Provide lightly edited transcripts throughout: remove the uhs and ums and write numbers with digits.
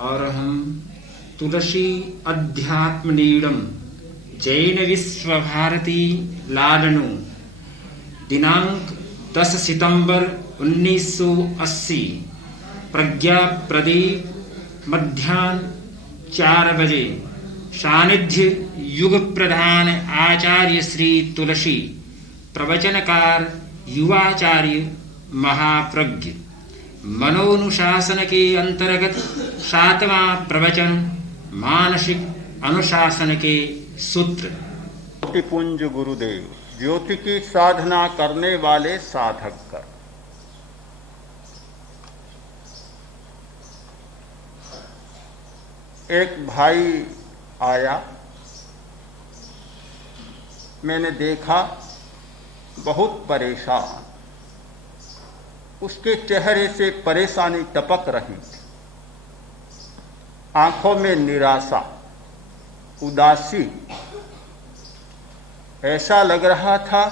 और हम तुलसी अध्यात्मनीडम जैन विश्व भारती लाडनू दिनांक 10 सितंबर 1980 प्रज्ञा प्रदीप मध्याह्न 4 बजे सानिध्य युग प्रधान आचार्य श्री तुलसी प्रवचनकार युवाचार्य महाप्रज्ञ मनोनुशासन के अंतर्गत 7वां प्रवचन मानसिक अनुशासन के सूत्र। ज्योतिपुंज गुरुदेव, ज्योति की साधना करने वाले साधक कर। एक भाई आया, मैंने देखा बहुत परेशान, उसके चेहरे से परेशानी टपक रही थी, आंखों में निराशा, उदासी, ऐसा लग रहा था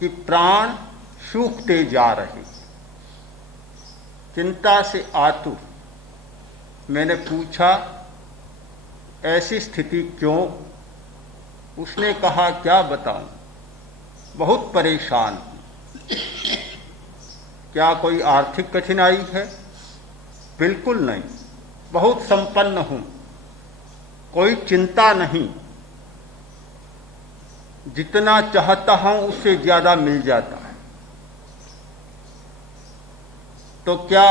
कि प्राण सूखते जा रहे, चिंता से आतुर। मैंने पूछा ऐसी स्थिति क्यों? उसने कहा क्या बताऊं, बहुत परेशान हूं। क्या कोई आर्थिक कठिनाई है? बिल्कुल नहीं, बहुत संपन्न हूं, कोई चिंता नहीं, जितना चाहता हूं उससे ज्यादा मिल जाता है। तो क्या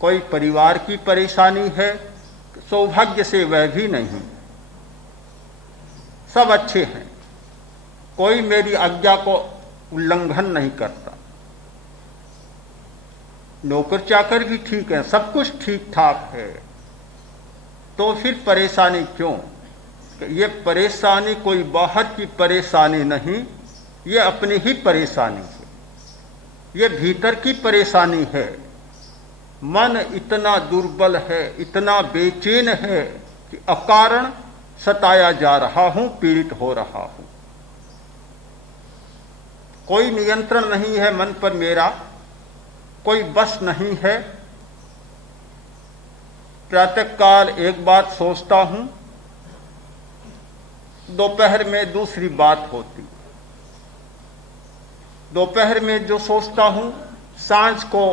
कोई परिवार की परेशानी है? सौभाग्य से वह भी नहीं, सब अच्छे हैं, कोई मेरी आज्ञा को उल्लंघन नहीं करता, नौकर चाकर भी ठीक है, सब कुछ ठीक ठाक है। तो फिर परेशानी क्यों? ये परेशानी कोई बाहर की परेशानी नहीं, ये अपनी ही परेशानी है, ये भीतर की परेशानी है। मन इतना दुर्बल है, इतना बेचैन है कि अकारण सताया जा रहा हूं, पीड़ित हो रहा हूं। कोई नियंत्रण नहीं है मन पर मेरा, कोई बस नहीं है। प्रातःकाल एक बात सोचता हूं, दोपहर में दूसरी बात होती, दोपहर में जो सोचता हूं सांझ को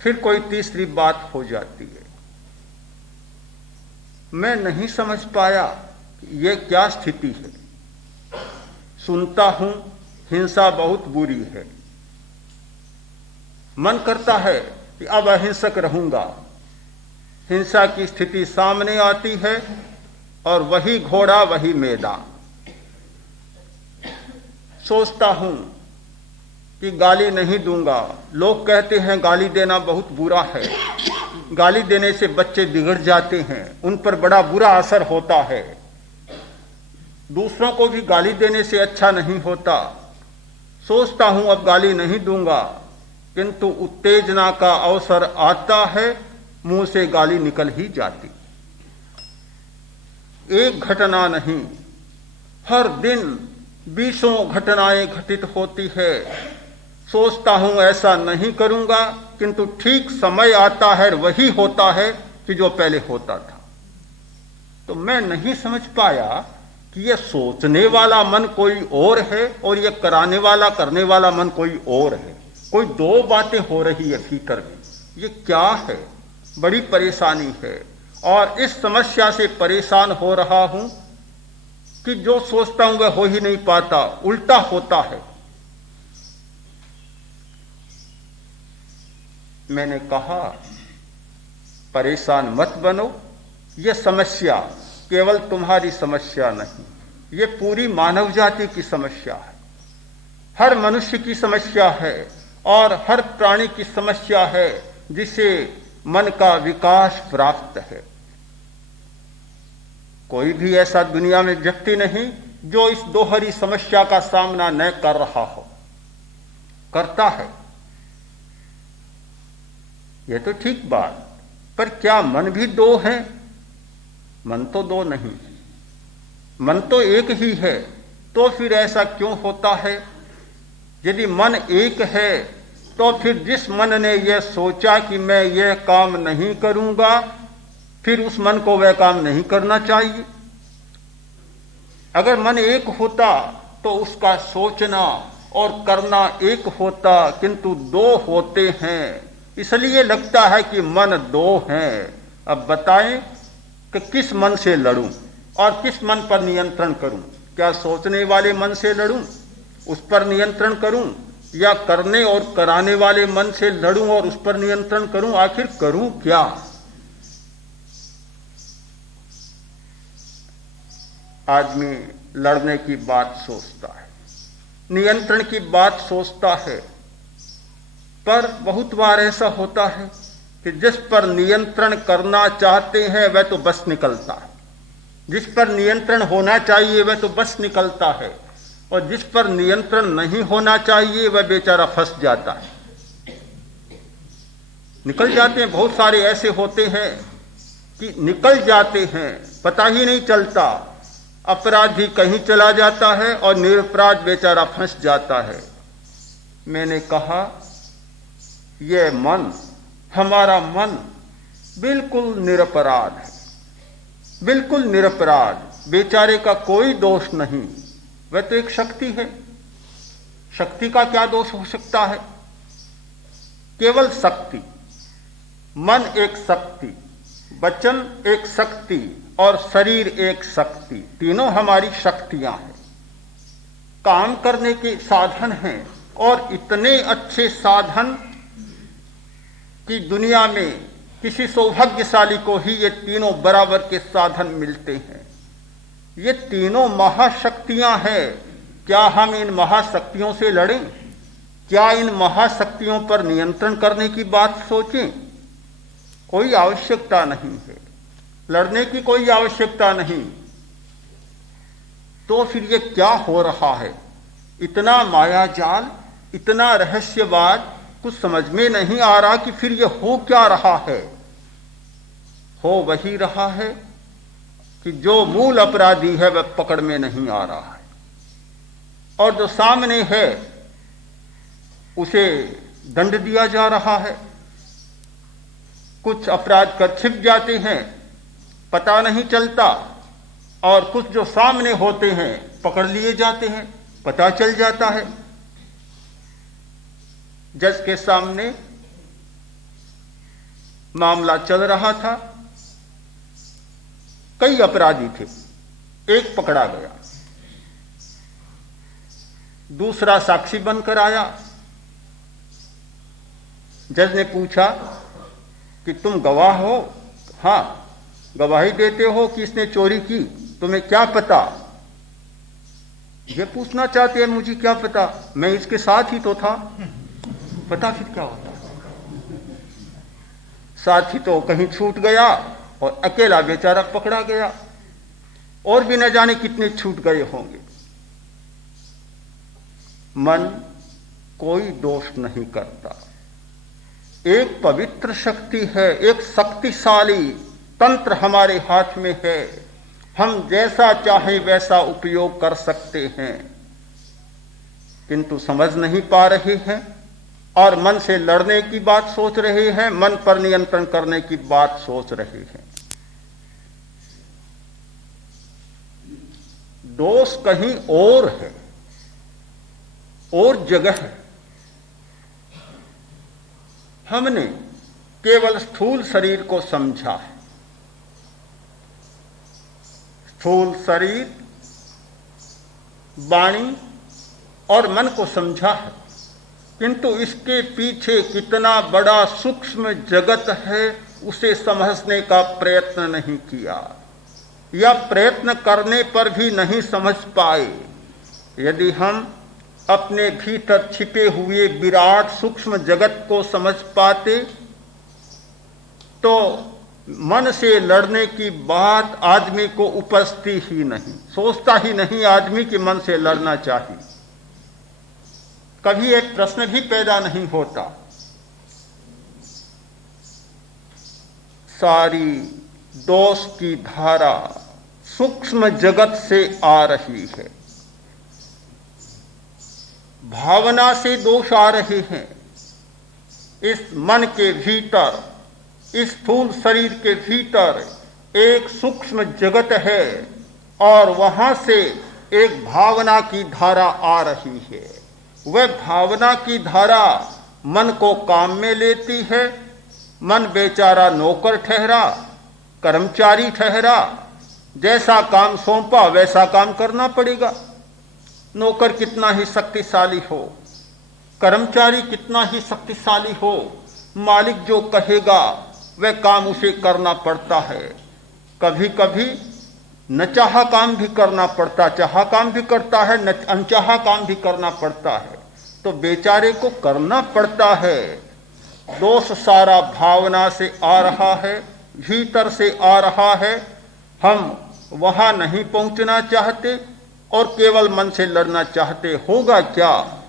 फिर कोई तीसरी बात हो जाती है। मैं नहीं समझ पाया कि ये क्या स्थिति है। सुनता हूं हिंसा बहुत बुरी है, मन करता है कि अब अहिंसक रहूंगा। हिंसा की स्थिति सामने आती है और वही घोड़ा वही मैदान। सोचता हूं कि गाली नहीं दूंगा, लोग कहते हैं गाली देना बहुत बुरा है, गाली देने से बच्चे बिगड़ जाते हैं, उन पर बड़ा बुरा असर होता है, दूसरों को भी गाली देने से अच्छा नहीं होता। सोचता हूं अब गाली नहीं दूंगा, किंतु उत्तेजना का अवसर आता है, मुंह से गाली निकल ही जाती। एक घटना नहीं, हर दिन 20 घटनाएं घटित होती है। सोचता हूं ऐसा नहीं करूंगा, किंतु ठीक समय आता है, वही होता है कि जो पहले होता था। तो मैं नहीं समझ पाया कि यह सोचने वाला मन कोई और है और यह कराने वाला करने वाला मन कोई और है। कोई दो बातें हो रही है भीतर में, ये क्या है? बड़ी परेशानी है और इस समस्या से परेशान हो रहा हूं कि जो सोचता हूं वह हो ही नहीं पाता, उल्टा होता है। मैंने कहा परेशान मत बनो, यह समस्या केवल तुम्हारी समस्या नहीं, ये पूरी मानव जाति की समस्या है, हर मनुष्य की समस्या है और हर प्राणी की समस्या है जिसे मन का विकास प्राप्त है। कोई भी ऐसा दुनिया में व्यक्ति नहीं जो इस दोहरी समस्या का सामना न कर रहा हो, करता है। यह तो ठीक बात, पर क्या मन भी दो है? मन तो दो नहीं, मन तो एक ही है। तो फिर ऐसा क्यों होता है? यदि मन एक है तो फिर जिस मन ने यह सोचा कि मैं यह काम नहीं करूंगा, फिर उस मन को वह काम नहीं करना चाहिए। अगर मन एक होता तो उसका सोचना और करना एक होता, किंतु दो होते हैं, इसलिए लगता है कि मन दो हैं। अब बताएं कि किस मन से लड़ूं और किस मन पर नियंत्रण करूं? क्या सोचने वाले मन से लड़ूं, उस पर नियंत्रण करूं, या करने और कराने वाले मन से लड़ूं और उस पर नियंत्रण करूं? आखिर करूं क्या? आदमी लड़ने की बात सोचता है, नियंत्रण की बात सोचता है, पर बहुत बार ऐसा होता है कि जिस पर नियंत्रण करना चाहते हैं वह तो बस निकलता है, जिस पर नियंत्रण होना चाहिए वह तो बस निकलता है, और जिस पर नियंत्रण नहीं होना चाहिए वह बेचारा फंस जाता है। निकल जाते हैं, बहुत सारे ऐसे होते हैं कि निकल जाते हैं, पता ही नहीं चलता। अपराधी कहीं चला जाता है और निरपराध बेचारा फंस जाता है। मैंने कहा यह मन, हमारा मन बिल्कुल निरपराध है, बिल्कुल निरपराध, बेचारे का कोई दोष नहीं। वह तो एक शक्ति है, शक्ति का क्या दोष हो सकता है? केवल शक्ति। मन एक शक्ति, वचन एक शक्ति और शरीर एक शक्ति, तीनों हमारी शक्तियां हैं, काम करने के साधन हैं। और इतने अच्छे साधन कि दुनिया में किसी सौभाग्यशाली को ही ये तीनों बराबर के साधन मिलते हैं। ये तीनों महाशक्तियां हैं। क्या हम इन महाशक्तियों से लड़ें? क्या इन महाशक्तियों पर नियंत्रण करने की बात सोचें? कोई आवश्यकता नहीं है, लड़ने की कोई आवश्यकता नहीं। तो फिर ये क्या हो रहा है? इतना मायाजाल, इतना रहस्यवाद, कुछ समझ में नहीं आ रहा कि फिर ये हो क्या रहा है। हो वही रहा है कि जो मूल अपराधी है वह पकड़ में नहीं आ रहा है, और जो सामने है उसे दंड दिया जा रहा है। कुछ अपराध कर छिप जाते हैं, पता नहीं चलता, और कुछ जो सामने होते हैं पकड़ लिए जाते हैं, पता चल जाता है। जज के सामने मामला चल रहा था, कई अपराधी थे, एक पकड़ा गया, दूसरा साक्षी बनकर आया। जज ने पूछा कि तुम गवाह हो? हाँ, गवाही देते हो कि इसने चोरी की, तुम्हें क्या पता? ये पूछना चाहते हैं, मुझे क्या पता, मैं इसके साथ ही तो था। पता फिर क्या होता? साथी तो कहीं छूट गया और अकेला बेचारा पकड़ा गया, और भी न जाने कितने छूट गए होंगे। मन कोई दोष नहीं करता, एक पवित्र शक्ति है, एक शक्तिशाली तंत्र हमारे हाथ में है। हम जैसा चाहे वैसा उपयोग कर सकते हैं, किंतु समझ नहीं पा रहे हैं और मन से लड़ने की बात सोच रहे हैं, मन पर नियंत्रण करने की बात सोच रहे हैं। दोष कहीं और है, और जगह है। हमने केवल स्थूल शरीर को समझा है, स्थूल शरीर, वाणी और मन को समझा है, किंतु इसके पीछे कितना बड़ा सूक्ष्म जगत है उसे समझने का प्रयत्न नहीं किया, या प्रयत्न करने पर भी नहीं समझ पाए। यदि हम अपने भीतर छिपे हुए विराट सूक्ष्म जगत को समझ पाते तो मन से लड़ने की बात आदमी को उपजती ही नहीं, सोचता ही नहीं आदमी कि मन से लड़ना चाहिए। कभी एक प्रश्न भी पैदा नहीं होता। सारी दोष की धारा सूक्ष्म जगत से आ रही है, भावना से दोष आ रहे हैं, इस मन के भीतर, इस स्थूल शरीर के भीतर एक सूक्ष्म जगत है और वहां से एक भावना की धारा आ रही है। वह भावना की धारा मन को काम में लेती है। मन बेचारा नौकर ठहरा, कर्मचारी ठहरा, जैसा काम सौंपा वैसा काम करना पड़ेगा। नौकर कितना ही शक्तिशाली हो, कर्मचारी कितना ही शक्तिशाली हो, मालिक जो कहेगा वह काम उसे करना पड़ता है। कभी कभी न चाहा काम भी करना पड़ता, चाहा काम भी करता है, न अनचाहा काम भी करना पड़ता है। तो बेचारे को करना पड़ता है। दोष सारा भावना से आ रहा है, भीतर से आ रहा है। हम वहां नहीं पहुंचना चाहते और केवल मन से लड़ना चाहते। होगा क्या?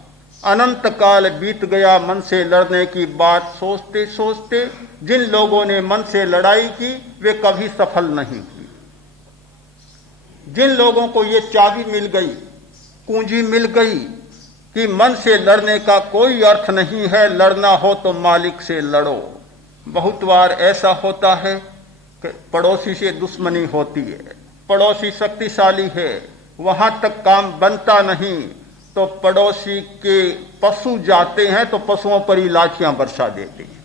अनंत काल बीत गया मन से लड़ने की बात सोचते सोचते। जिन लोगों ने मन से लड़ाई की वे कभी सफल नहीं हुई। जिन लोगों को ये चाबी मिल गई, कुंजी मिल गई कि मन से लड़ने का कोई अर्थ नहीं है, लड़ना हो तो मालिक से लड़ो। बहुत बार ऐसा होता है कि पड़ोसी से दुश्मनी होती है, पड़ोसी शक्तिशाली है, वहां तक काम बनता नहीं तो पड़ोसी के पशु जाते हैं तो पशुओं पर ही लाठियां बरसा देते हैं।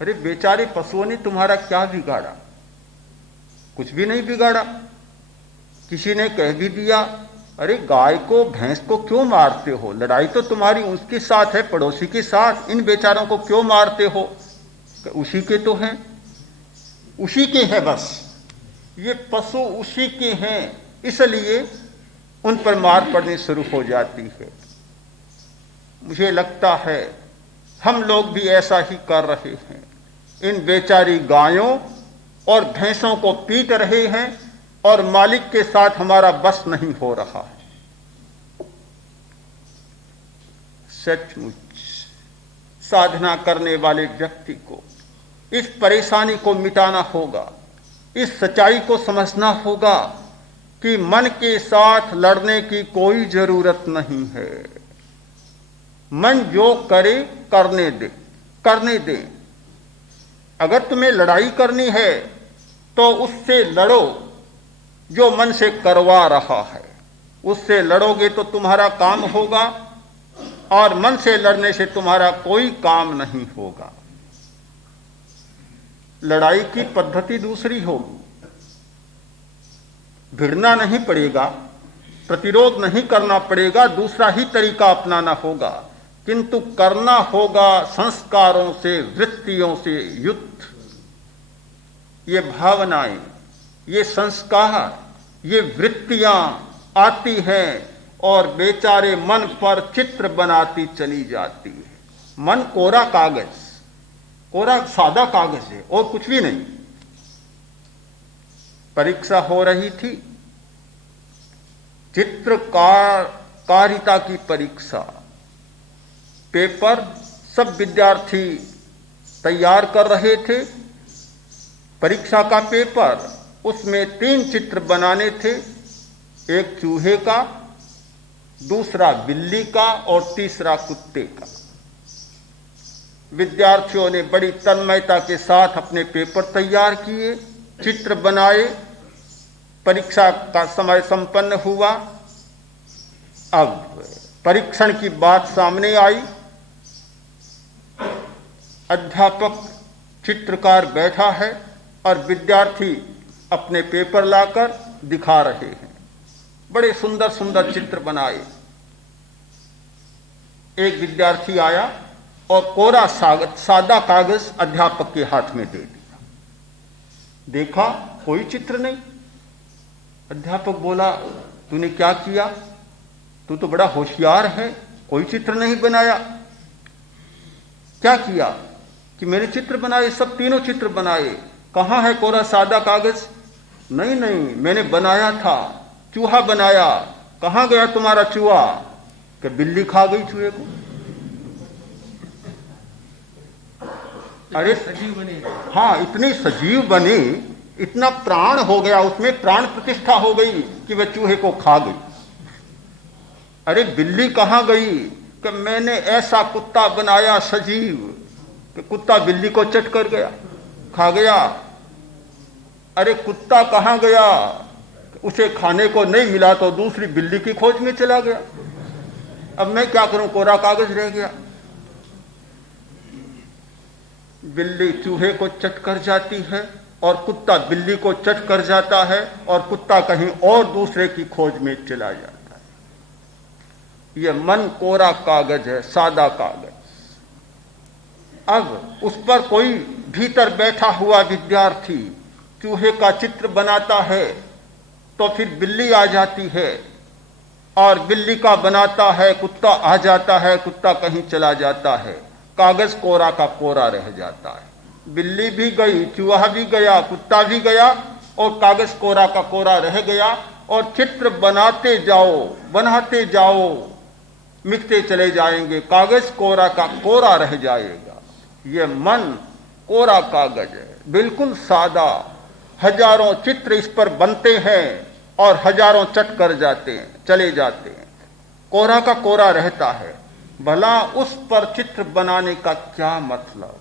अरे बेचारे पशुओं ने तुम्हारा क्या बिगाड़ा? कुछ भी नहीं बिगाड़ा। किसी ने कह भी दिया, अरे गाय को भैंस को क्यों मारते हो? लड़ाई तो तुम्हारी उसके साथ है, पड़ोसी के साथ, इन बेचारों को क्यों मारते हो? उसी के तो हैं, उसी के हैं, बस ये पशु उसी के हैं, इसलिए उन पर मार पड़नी शुरू हो जाती है। मुझे लगता है हम लोग भी ऐसा ही कर रहे हैं। इन बेचारी गायों और भैंसों को पीट रहे हैं और मालिक के साथ हमारा बस नहीं हो रहा है। सचमुच साधना करने वाले व्यक्ति को इस परेशानी को मिटाना होगा, इस सच्चाई को समझना होगा कि मन के साथ लड़ने की कोई जरूरत नहीं है। मन जो करे करने दे, करने दे। अगर तुम्हें लड़ाई करनी है तो उससे लड़ो जो मन से करवा रहा है, उससे लड़ोगे तो तुम्हारा काम होगा और मन से लड़ने से तुम्हारा कोई काम नहीं होगा। लड़ाई की पद्धति दूसरी होगी। भिड़ना नहीं पड़ेगा, प्रतिरोध नहीं करना पड़ेगा, दूसरा ही तरीका अपनाना होगा, किंतु करना होगा संस्कारों से, वृत्तियों से युद्ध। ये भावनाएं, ये संस्कार, ये वृत्तियां आती हैं और बेचारे मन पर चित्र बनाती चली जाती है। मन कोरा कागज, कोरा सादा कागज है और कुछ भी नहीं। परीक्षा हो रही थी, चित्रकारिता की परीक्षा, पेपर सब विद्यार्थी तैयार कर रहे थे। परीक्षा का पेपर, उसमें 3 चित्र बनाने थे, एक चूहे का, दूसरा बिल्ली का और तीसरा कुत्ते का। विद्यार्थियों ने बड़ी तन्मयता के साथ अपने पेपर तैयार किए, चित्र बनाए। परीक्षा का समय संपन्न हुआ। अब परीक्षण की बात सामने आई। अध्यापक चित्रकार बैठा है और विद्यार्थी अपने पेपर लाकर दिखा रहे हैं। बड़े सुंदर सुंदर चित्र बनाए। एक विद्यार्थी आया और कोरा सादा कागज अध्यापक के हाथ में दे दिया। देखा कोई चित्र नहीं। अध्यापक बोला, तूने क्या किया? तू तो बड़ा होशियार है, कोई चित्र नहीं बनाया। क्या किया? कि मेरे चित्र बनाए, सब तीनों चित्र बनाए। कहाँ है कोरा सादा कागज? नहीं नहीं, मैंने बनाया था, चूहा बनाया। कहाँ गया तुम्हारा चूहा? कि बिल्ली खा गई चूहे को। अरे सजीव बने। हाँ, इतनी सजीव बनी, इतना प्राण हो गया उसमें, प्राण प्रतिष्ठा हो गई कि वह चूहे को खा गई। अरे बिल्ली कहाँ गई? कि मैंने ऐसा कुत्ता बनाया सजीव कि कुत्ता बिल्ली को चट कर गया, खा गया। अरे कुत्ता कहाँ गया? उसे खाने को नहीं मिला तो दूसरी बिल्ली की खोज में चला गया। अब मैं क्या करूं, कोरा कागज रह गया। बिल्ली चूहे को चट कर जाती है और कुत्ता बिल्ली को चट कर जाता है और कुत्ता कहीं और दूसरे की खोज में चला जाता है। यह मन कोरा कागज है, सादा कागज। अब उस पर कोई भीतर बैठा हुआ विद्यार्थी चूहे का चित्र बनाता है तो फिर बिल्ली आ जाती है, और बिल्ली का बनाता है, कुत्ता आ जाता है, कुत्ता कहीं चला जाता है, कागज कोरा का कोरा रह जाता है। बिल्ली भी गई, चूहा भी गया, कुत्ता भी गया और कागज कोरा का कोरा रह गया। और चित्र बनाते जाओ, मिटते चले जाएंगे, कागज कोरा का कोरा रह जाएगा। ये मन कोरा कागज है, बिल्कुल सादा। हजारों चित्र इस पर बनते हैं और हजारों चट कर जाते हैं, चले जाते हैं, कोरा का कोरा रहता है। भला उस पर चित्र बनाने का क्या मतलब,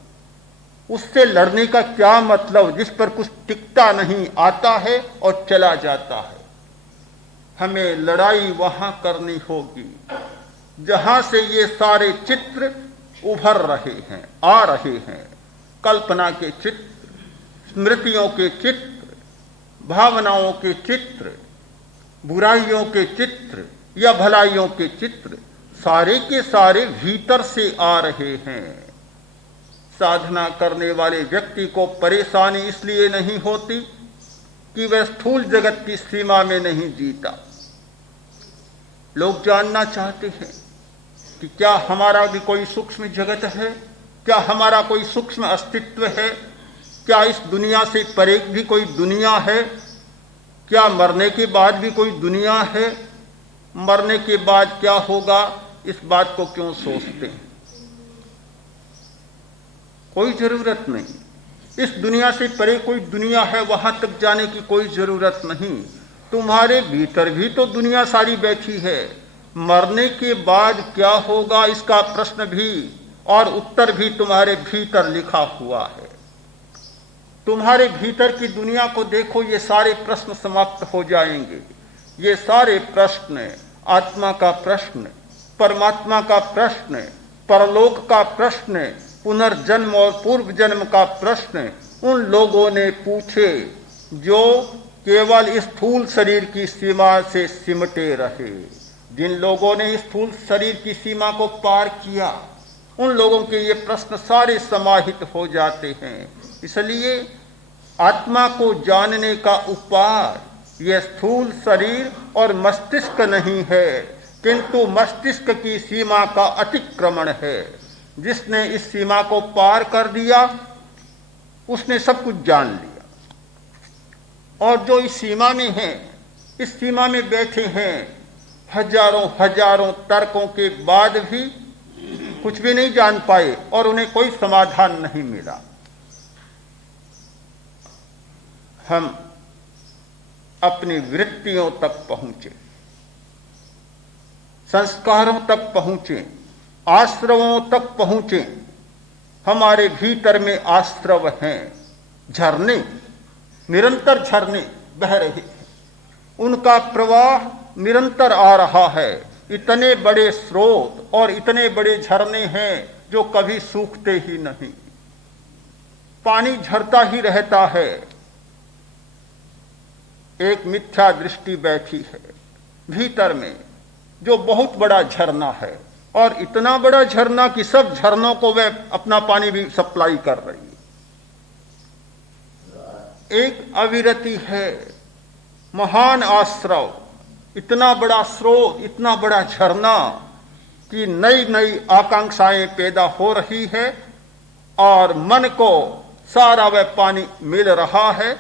उससे लड़ने का क्या मतलब, जिस पर कुछ टिकता नहीं, आता है और चला जाता है। हमें लड़ाई वहां करनी होगी जहां से ये सारे चित्र उभर रहे हैं, आ रहे हैं। कल्पना के चित्र, स्मृतियों के चित्र, भावनाओं के चित्र, बुराइयों के चित्र या भलाइयों के चित्र, सारे के सारे भीतर से आ रहे हैं। साधना करने वाले व्यक्ति को परेशानी इसलिए नहीं होती कि वह स्थूल जगत की सीमा में नहीं जीता। लोग जानना चाहते हैं कि क्या हमारा भी कोई सूक्ष्म जगत है, क्या हमारा कोई सूक्ष्म अस्तित्व है, क्या इस दुनिया से परे भी कोई दुनिया है, क्या मरने के बाद भी कोई दुनिया है, मरने के बाद क्या होगा, इस बात को क्यों सोचते हैं? कोई जरूरत नहीं। इस दुनिया से परे कोई दुनिया है, वहां तक जाने की कोई जरूरत नहीं। तुम्हारे भीतर भी तो दुनिया सारी बैठी है। मरने के बाद क्या होगा, इसका प्रश्न भी और उत्तर भी तुम्हारे भीतर लिखा हुआ है। तुम्हारे भीतर की दुनिया को देखो, ये सारे प्रश्न समाप्त हो जाएंगे। ये सारे प्रश्न, आत्मा का प्रश्न, परमात्मा का प्रश्न, परलोक का प्रश्न, पुनर्जन्म और पूर्व जन्म का प्रश्न उन लोगों ने पूछे जो केवल इस स्थूल शरीर की सीमा से सिमटे रहे। जिन लोगों ने इस स्थूल शरीर की सीमा को पार किया, उन लोगों के ये प्रश्न सारे समाहित हो जाते हैं। इसलिए आत्मा को जानने का उपाय यह स्थूल शरीर और मस्तिष्क नहीं है, किंतु मस्तिष्क की सीमा का अतिक्रमण है। जिसने इस सीमा को पार कर दिया उसने सब कुछ जान लिया, और जो इस सीमा में है, इस सीमा में बैठे हैं, हजारों हजारों तर्कों के बाद भी कुछ भी नहीं जान पाए और उन्हें कोई समाधान नहीं मिला। हम अपनी वृत्तियों तक पहुंचे, संस्कारों तक पहुंचे, आश्रवों तक पहुंचे। हमारे भीतर में आश्रव हैं, झरने, निरंतर झरने बह रहे हैं, उनका प्रवाह निरंतर आ रहा है। इतने बड़े स्रोत और इतने बड़े झरने हैं जो कभी सूखते ही नहीं, पानी झरता ही रहता है। एक मिथ्या दृष्टि बैठी है भीतर में, जो बहुत बड़ा झरना है, और इतना बड़ा झरना कि सब झरनों को वह अपना पानी भी सप्लाई कर रही है। एक अविरति है, महान आश्रव, इतना बड़ा स्रोत, इतना बड़ा झरना कि नई नई आकांक्षाएं पैदा हो रही है और मन को सारा वह पानी मिल रहा है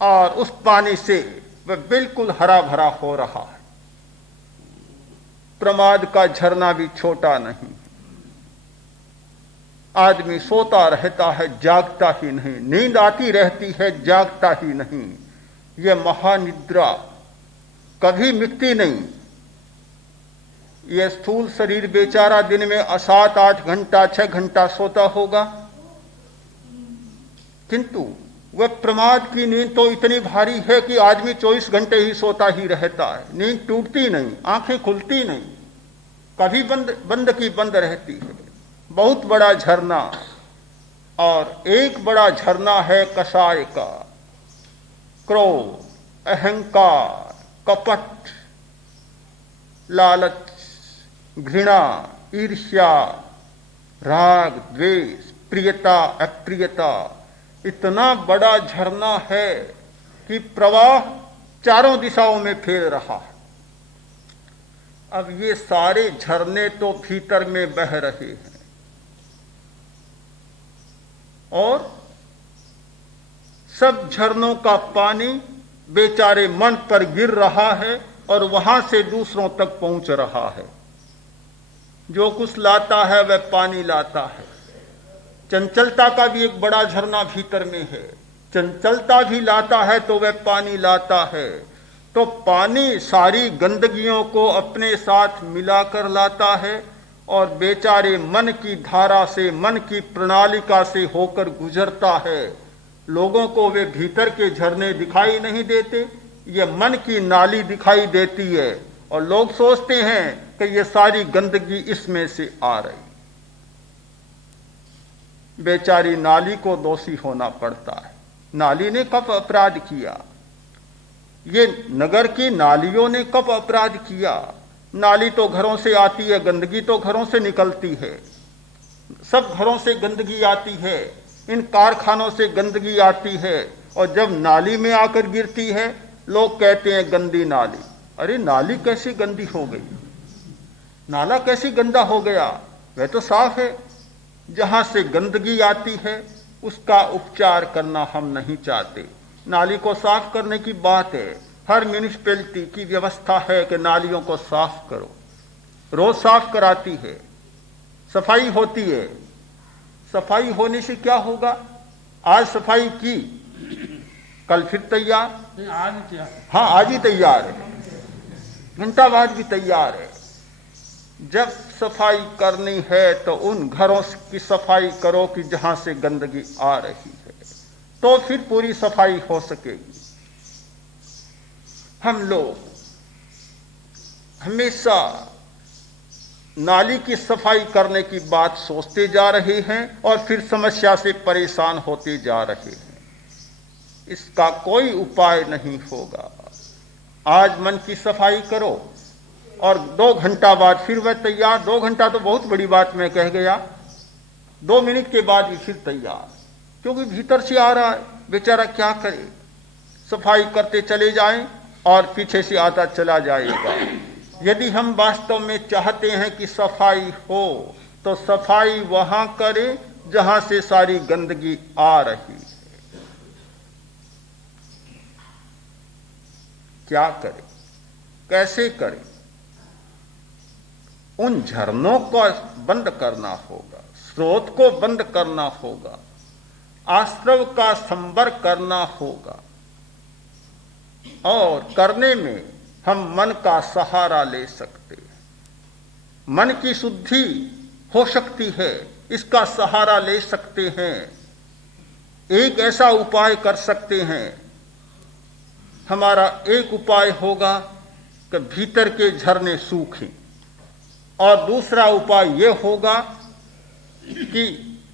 और उस पानी से वह बिल्कुल हरा भरा हो रहा है। प्रमाद का झरना भी छोटा नहीं। आदमी सोता रहता है, जागता ही नहीं, नींद आती रहती है, जागता ही नहीं। यह महानिद्रा कभी मिटती नहीं। ये स्थूल शरीर बेचारा दिन में 7-8 घंटा 6 घंटा सोता होगा, किंतु वह प्रमाद की नींद तो इतनी भारी है कि आदमी 24 घंटे ही सोता ही रहता है, नींद टूटती नहीं, आंखें खुलती नहीं, कभी बंद की बंद रहती है। बहुत बड़ा झरना, और एक बड़ा झरना है कषाय का, क्रोध, अहंकार, कपट, लालच, घृणा, ईर्ष्या, राग, द्वेष, प्रियता, अप्रियता, इतना बड़ा झरना है कि प्रवाह चारों दिशाओं में फैल रहा है। अब ये सारे झरने तो भीतर में बह रहे हैं और सब झरनों का पानी बेचारे मन पर गिर रहा है और वहां से दूसरों तक पहुंच रहा है। जो कुछ लाता है वह पानी लाता है। चंचलता का भी एक बड़ा झरना भीतर में है, चंचलता भी लाता है तो वह पानी लाता है। तो पानी सारी गंदगियों को अपने साथ मिलाकर लाता है और बेचारे मन की धारा से, मन की प्रणालिका से होकर गुजरता है। लोगों को वे भीतर के झरने दिखाई नहीं देते, ये मन की नाली दिखाई देती है और लोग सोचते हैं कि ये सारी गंदगी इसमें से आ रही। बेचारी नाली को दोषी होना पड़ता है। नाली ने कब अपराध किया? ये नगर की नालियों ने कब अपराध किया? नाली तो घरों से आती है, गंदगी तो घरों से निकलती है, सब घरों से गंदगी आती है, इन कारखानों से गंदगी आती है और जब नाली में आकर गिरती है लोग कहते हैं गंदी नाली। अरे नाली कैसी गंदी हो गई? नाला कैसी गंदा हो गया? वह तो साफ है। जहां से गंदगी आती है उसका उपचार करना हम नहीं चाहते। नाली को साफ करने की बात है, हर म्यूनिसिपैलिटी की व्यवस्था है कि नालियों को साफ करो, रोज साफ कराती है, सफाई होती है। सफाई होने से क्या होगा? आज सफाई की, कल फिर तैयार। आज क्या? हाँ, आज ही तैयार है, घंटा बाद भी तैयार है। जब सफाई करनी है तो उन घरों की सफाई करो कि जहां से गंदगी आ रही है, तो फिर पूरी सफाई हो सकेगी। हम लोग हमेशा नाली की सफाई करने की बात सोचते जा रहे हैं और फिर समस्या से परेशान होते जा रहे हैं। इसका कोई उपाय नहीं होगा। आज मन की सफाई करो और 2 घंटा बाद फिर वह तैयार। 2 घंटा तो बहुत बड़ी बात मैं कह गया, 2 मिनट के बाद भी फिर तैयार, क्योंकि भीतर से आ रहा है। बेचारा क्या करे? सफाई करते चले जाएं और पीछे से आता चला जाएगा। यदि हम वास्तव में चाहते हैं कि सफाई हो तो सफाई वहां करें जहां से सारी गंदगी आ रही है। क्या करें, कैसे करें? उन झरनों को बंद करना होगा, स्रोत को बंद करना होगा, आश्रव का संवर्ग करना होगा और करने में हम मन का सहारा ले सकते हैं। मन की शुद्धि हो सकती है, इसका सहारा ले सकते हैं। एक ऐसा उपाय कर सकते हैं। हमारा एक उपाय होगा कि भीतर के झरने सूखें और दूसरा उपाय यह होगा कि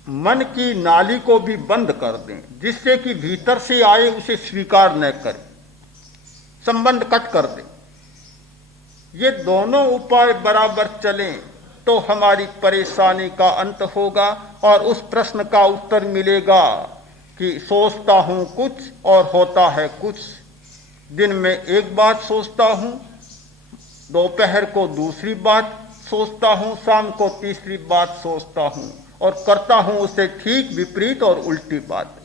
मन की नाली को भी बंद कर दें, जिससे कि भीतर से आए उसे स्वीकार न करें, संबंध कट कर दें। ये दोनों उपाय बराबर चलें तो हमारी परेशानी का अंत होगा और उस प्रश्न का उत्तर मिलेगा कि सोचता हूं कुछ और होता है कुछ। दिन में एक बात सोचता हूं, दोपहर को दूसरी बात सोचता हूं, शाम को तीसरी बात सोचता हूं और करता हूं उसे ठीक विपरीत और उल्टी बात।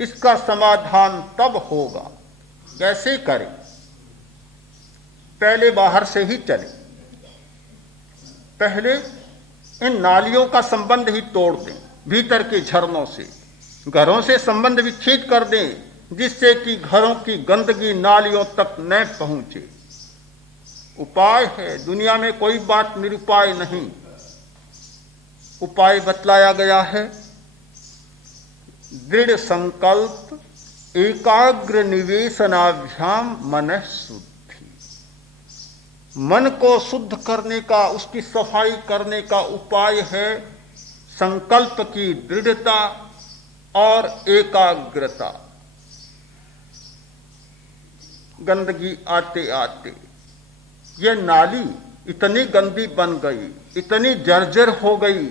इसका समाधान तब होगा। कैसे करें? पहले बाहर से ही चले। पहले इन नालियों का संबंध ही तोड़ दें, भीतर के झरनों से, घरों से संबंध विच्छेद कर दें, जिससे कि घरों की गंदगी नालियों तक न पहुंचे। उपाय है। दुनिया में कोई बात निरुपाय नहीं। उपाय बतलाया गया है, दृढ़ संकल्प एकाग्र निवेशनाभ्याम मनः शुद्धि। मन को शुद्ध करने का, उसकी सफाई करने का उपाय है संकल्प की दृढ़ता और एकाग्रता। गंदगी आते आते यह नाली इतनी गंदी बन गई, इतनी जर्जर हो गई,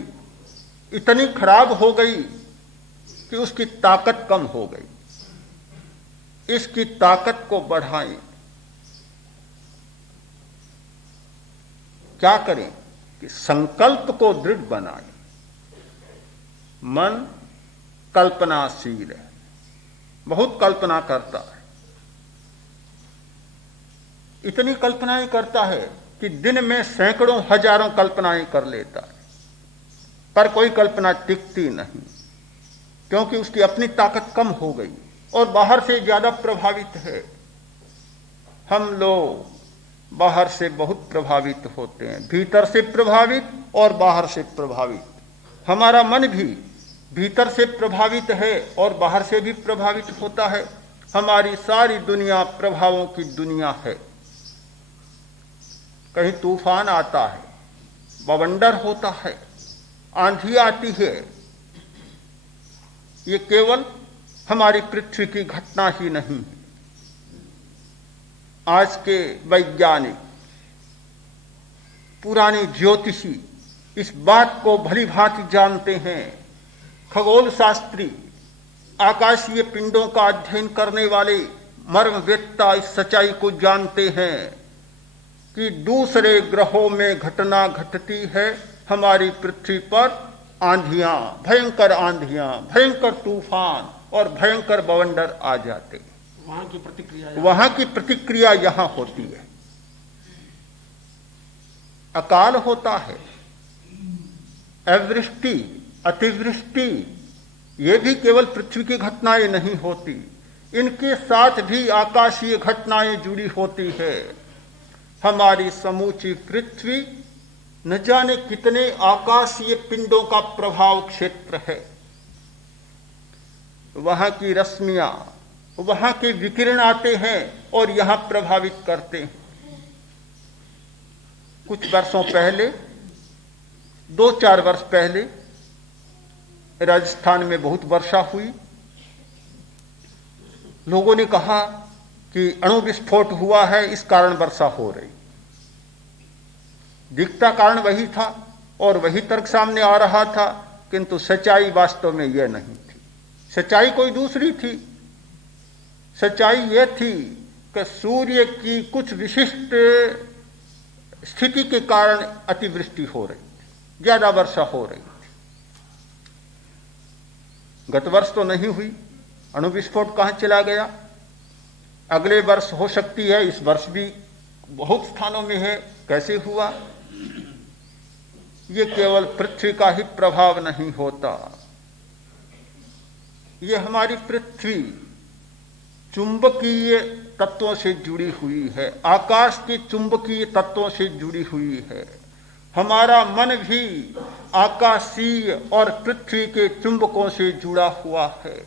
इतनी खराब हो गई कि उसकी ताकत कम हो गई। इसकी ताकत को बढ़ाएं। क्या करें कि संकल्प को दृढ़ बनाएं। मन कल्पनाशील है, बहुत कल्पना करता है। इतनी कल्पनाएं करता है कि दिन में सैकड़ों हजारों कल्पनाएं कर लेता है, पर कोई कल्पना टिकती नहीं, क्योंकि उसकी अपनी ताकत कम हो गई और बाहर से ज्यादा प्रभावित है। हम लोग बाहर से बहुत प्रभावित होते हैं, भीतर से प्रभावित और बाहर से प्रभावित। हमारा मन भी भीतर से प्रभावित है और बाहर से भी प्रभावित होता है। हमारी सारी दुनिया प्रभावों की दुनिया है। कहीं तूफान आता है, बवंडर होता है, आंधी आती है, ये केवल हमारी पृथ्वी की घटना ही नहीं है। आज के वैज्ञानिक, पुराने ज्योतिषी इस बात को भली भांति जानते हैं। खगोल शास्त्री, आकाशीय पिंडों का अध्ययन करने वाले मर्मवेत्ता इस सच्चाई को जानते हैं कि दूसरे ग्रहों में घटना घटती है, हमारी पृथ्वी पर आंधियां, भयंकर आंधियां, भयंकर तूफान और भयंकर बवंडर आ जाते। वहां की प्रतिक्रिया यहां होती है। अकाल होता है, अवृष्टि, अतिवृष्टि, ये भी केवल पृथ्वी की घटनाएं नहीं होती, इनके साथ भी आकाशीय घटनाएं जुड़ी होती है। हमारी समूची पृथ्वी न जाने कितने आकाशीय पिंडों का प्रभाव क्षेत्र है। वहां की रश्मियां, वहां के विकिरण आते हैं और यहां प्रभावित करते हैं। कुछ वर्षों पहले, 2-4 वर्ष पहले राजस्थान में बहुत वर्षा हुई। लोगों ने कहा कि अणु विस्फोट हुआ है, इस कारण वर्षा हो रही। दिखता कारण वही था और वही तर्क सामने आ रहा था, किंतु सच्चाई वास्तव में यह नहीं थी। सच्चाई कोई दूसरी थी। सच्चाई यह थी कि सूर्य की कुछ विशिष्ट स्थिति के कारण अतिवृष्टि हो रही थी, ज्यादा वर्षा हो रही थी। गत वर्ष तो नहीं हुई, अणु विस्फोट कहां चला गया? अगले वर्ष हो सकती है, इस वर्ष भी बहुत स्थानों में है। कैसे हुआ? ये केवल पृथ्वी का ही प्रभाव नहीं होता। ये हमारी पृथ्वी चुंबकीय तत्वों से जुड़ी हुई है, आकाश के चुंबकीय तत्वों से जुड़ी हुई है। हमारा मन भी आकाशीय और पृथ्वी के चुंबकों से जुड़ा हुआ है।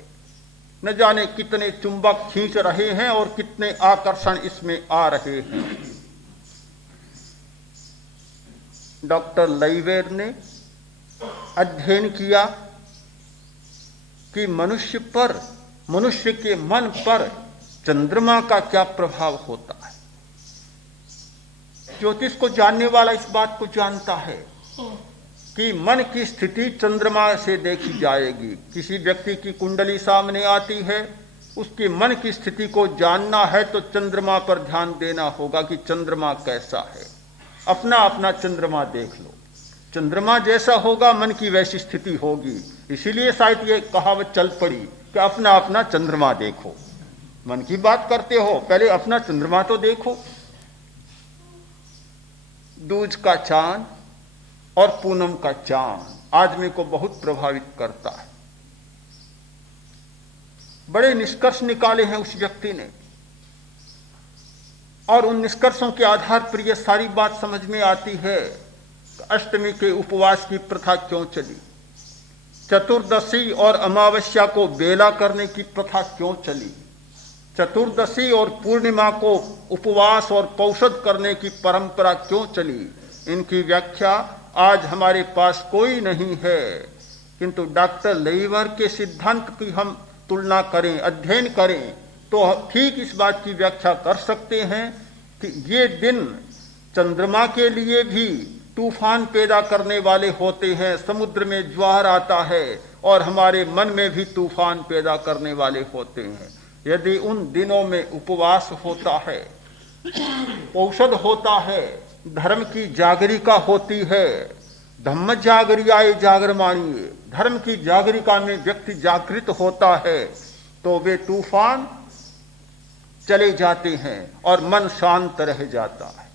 न जाने कितने चुंबक खींच रहे हैं और कितने आकर्षण इसमें आ रहे हैं। डॉक्टर लाइवेर ने अध्ययन किया कि मनुष्य पर, मनुष्य के मन पर चंद्रमा का क्या प्रभाव होता है। ज्योतिष को जानने वाला इस बात को जानता है कि मन की स्थिति चंद्रमा से देखी जाएगी। किसी व्यक्ति की कुंडली सामने आती है, उसके मन की स्थिति को जानना है तो चंद्रमा पर ध्यान देना होगा कि चंद्रमा कैसा है। अपना अपना चंद्रमा देख लो, चंद्रमा जैसा होगा मन की वैसी स्थिति होगी। इसीलिए शायद ये कहावत चल पड़ी कि अपना अपना चंद्रमा देखो। मन की बात करते हो, पहले अपना चंद्रमा तो देखो। दूज का चांद और पूनम का चांद आदमी को बहुत प्रभावित करता है। बड़े निष्कर्ष निकाले हैं उस व्यक्ति ने। और उन निष्कर्षों के आधार पर यह सारी बात समझ में आती है अष्टमी के उपवास की प्रथा क्यों चली, चतुर्दशी और अमावस्या को बेला करने की प्रथा क्यों चली, चतुर्दशी और पूर्णिमा को उपवास और पौषध करने की परंपरा क्यों चली। इनकी व्याख्या आज हमारे पास कोई नहीं है, किंतु डॉक्टर लेइवर के सिद्धांत की हम तुलना करें, अध्ययन करें, तो ठीक इस बात की व्याख्या कर सकते हैं कि ये दिन चंद्रमा के लिए भी तूफान पैदा करने वाले होते हैं, समुद्र में ज्वार आता है और हमारे मन में भी तूफान पैदा करने वाले होते हैं। यदि उन दिनों में उपवास होता है, औषध होता है, धर्म की जागरिका होती है, धम्म जागरियाय जागरमाणीय, धर्म की जागरिका में व्यक्ति जागृत होता है, तो वे तूफान चले जाते हैं और मन शांत रह जाता है।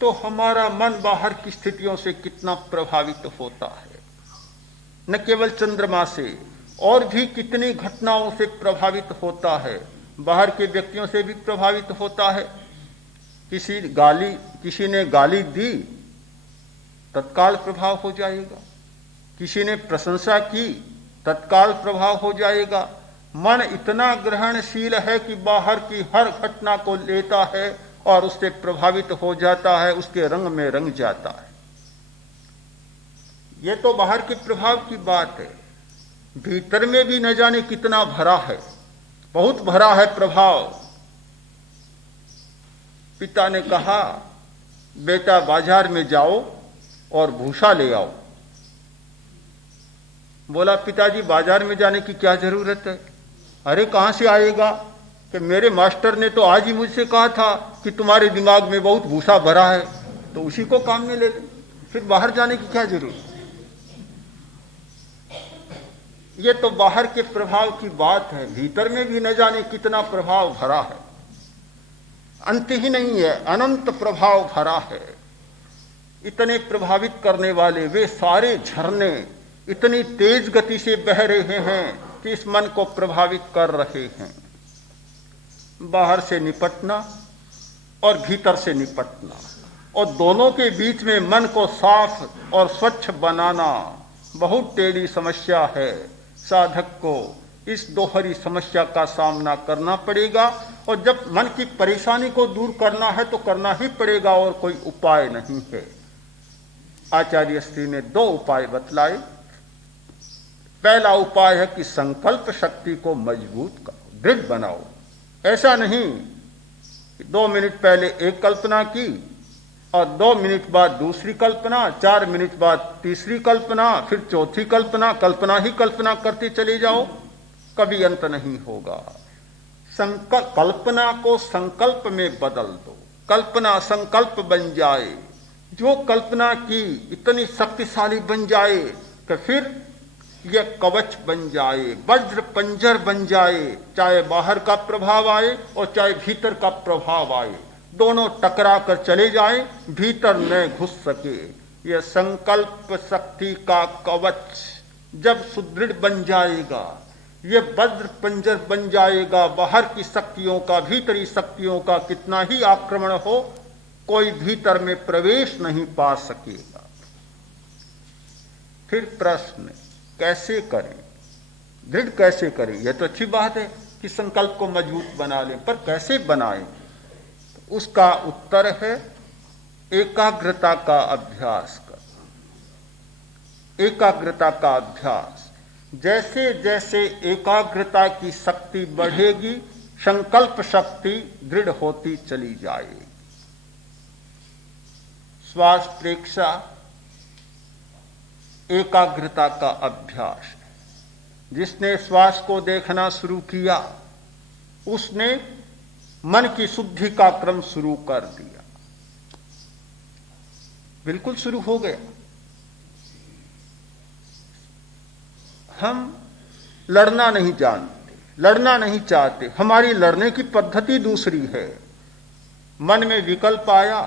तो हमारा मन बाहर की स्थितियों से कितना प्रभावित होता है, न केवल चंद्रमा से, और भी कितनी घटनाओं से प्रभावित होता है। बाहर के व्यक्तियों से भी प्रभावित होता है। किसी ने गाली दी, तत्काल प्रभाव हो जाएगा। किसी ने प्रशंसा की, तत्काल प्रभाव हो जाएगा। मन इतना ग्रहणशील है कि बाहर की हर घटना को लेता है और उससे प्रभावित हो जाता है, उसके रंग में रंग जाता है। यह तो बाहर के प्रभाव की बात है। भीतर में भी न जाने कितना भरा है, बहुत भरा है प्रभाव। पिता ने कहा, बेटा बाजार में जाओ और भूसा ले आओ। बोला, पिताजी बाजार में जाने की क्या जरूरत है? अरे कहां से आएगा? कि मेरे मास्टर ने तो आज ही मुझसे कहा था कि तुम्हारे दिमाग में बहुत भूसा भरा है, तो उसी को काम में ले ले, फिर बाहर जाने की क्या जरूरत? ये तो बाहर के प्रभाव की बात है, भीतर में भी न जाने कितना प्रभाव भरा है, अंत ही नहीं है, अनंत प्रभाव भरा है। इतने प्रभावित करने वाले वे सारे झरने इतनी तेज गति से बह रहे हैं कि इस मन को प्रभावित कर रहे हैं। बाहर से निपटना और भीतर से निपटना, और दोनों के बीच में मन को साफ और स्वच्छ बनाना बहुत टेढ़ी समस्या है। साधक को इस दोहरी समस्या का सामना करना पड़ेगा, और जब मन की परेशानी को दूर करना है तो करना ही पड़ेगा, और कोई उपाय नहीं है। आचार्य श्री ने 2 उपाय बतलाए। पहला उपाय है कि संकल्प शक्ति को मजबूत करो, दृढ़ बनाओ। ऐसा नहीं कि 2 मिनट पहले एक कल्पना की और 2 मिनट बाद दूसरी कल्पना, 4 मिनट बाद तीसरी कल्पना, फिर चौथी कल्पना, कल्पना ही कल्पना करते चले जाओ, कभी अंत नहीं होगा। कल्पना को संकल्प में बदल दो, कल्पना संकल्प बन जाए, जो कल्पना की इतनी शक्तिशाली बन जाए कि फिर यह कवच बन जाए, वज्र पंजर बन जाए। चाहे बाहर का प्रभाव आए और चाहे भीतर का प्रभाव आए, दोनों टकरा कर चले जाए, भीतर न घुस सके। यह संकल्प शक्ति का कवच जब सुदृढ़ बन जाएगा, यह वज्र पंजर बन जाएगा, बाहर की शक्तियों का, भीतरी शक्तियों का कितना ही आक्रमण हो, कोई भीतर में प्रवेश नहीं पा सकेगा। फिर प्रश्न, कैसे करें, दृढ़ कैसे करें? यह तो अच्छी बात है कि संकल्प को मजबूत बना लें, पर कैसे बनाएं? तो उसका उत्तर है एकाग्रता का अभ्यास कर। एकाग्रता का अभ्यास, जैसे जैसे एकाग्रता की शक्ति बढ़ेगी, संकल्प शक्ति दृढ़ होती चली जाएगी। श्वास प्रेक्षा एकाग्रता का अभ्यास है। जिसने श्वास को देखना शुरू किया, उसने मन की शुद्धि का क्रम शुरू कर दिया, बिल्कुल शुरू हो गया। हम लड़ना नहीं जानते, लड़ना नहीं चाहते, हमारी लड़ने की पद्धति दूसरी है। मन में विकल्प आया,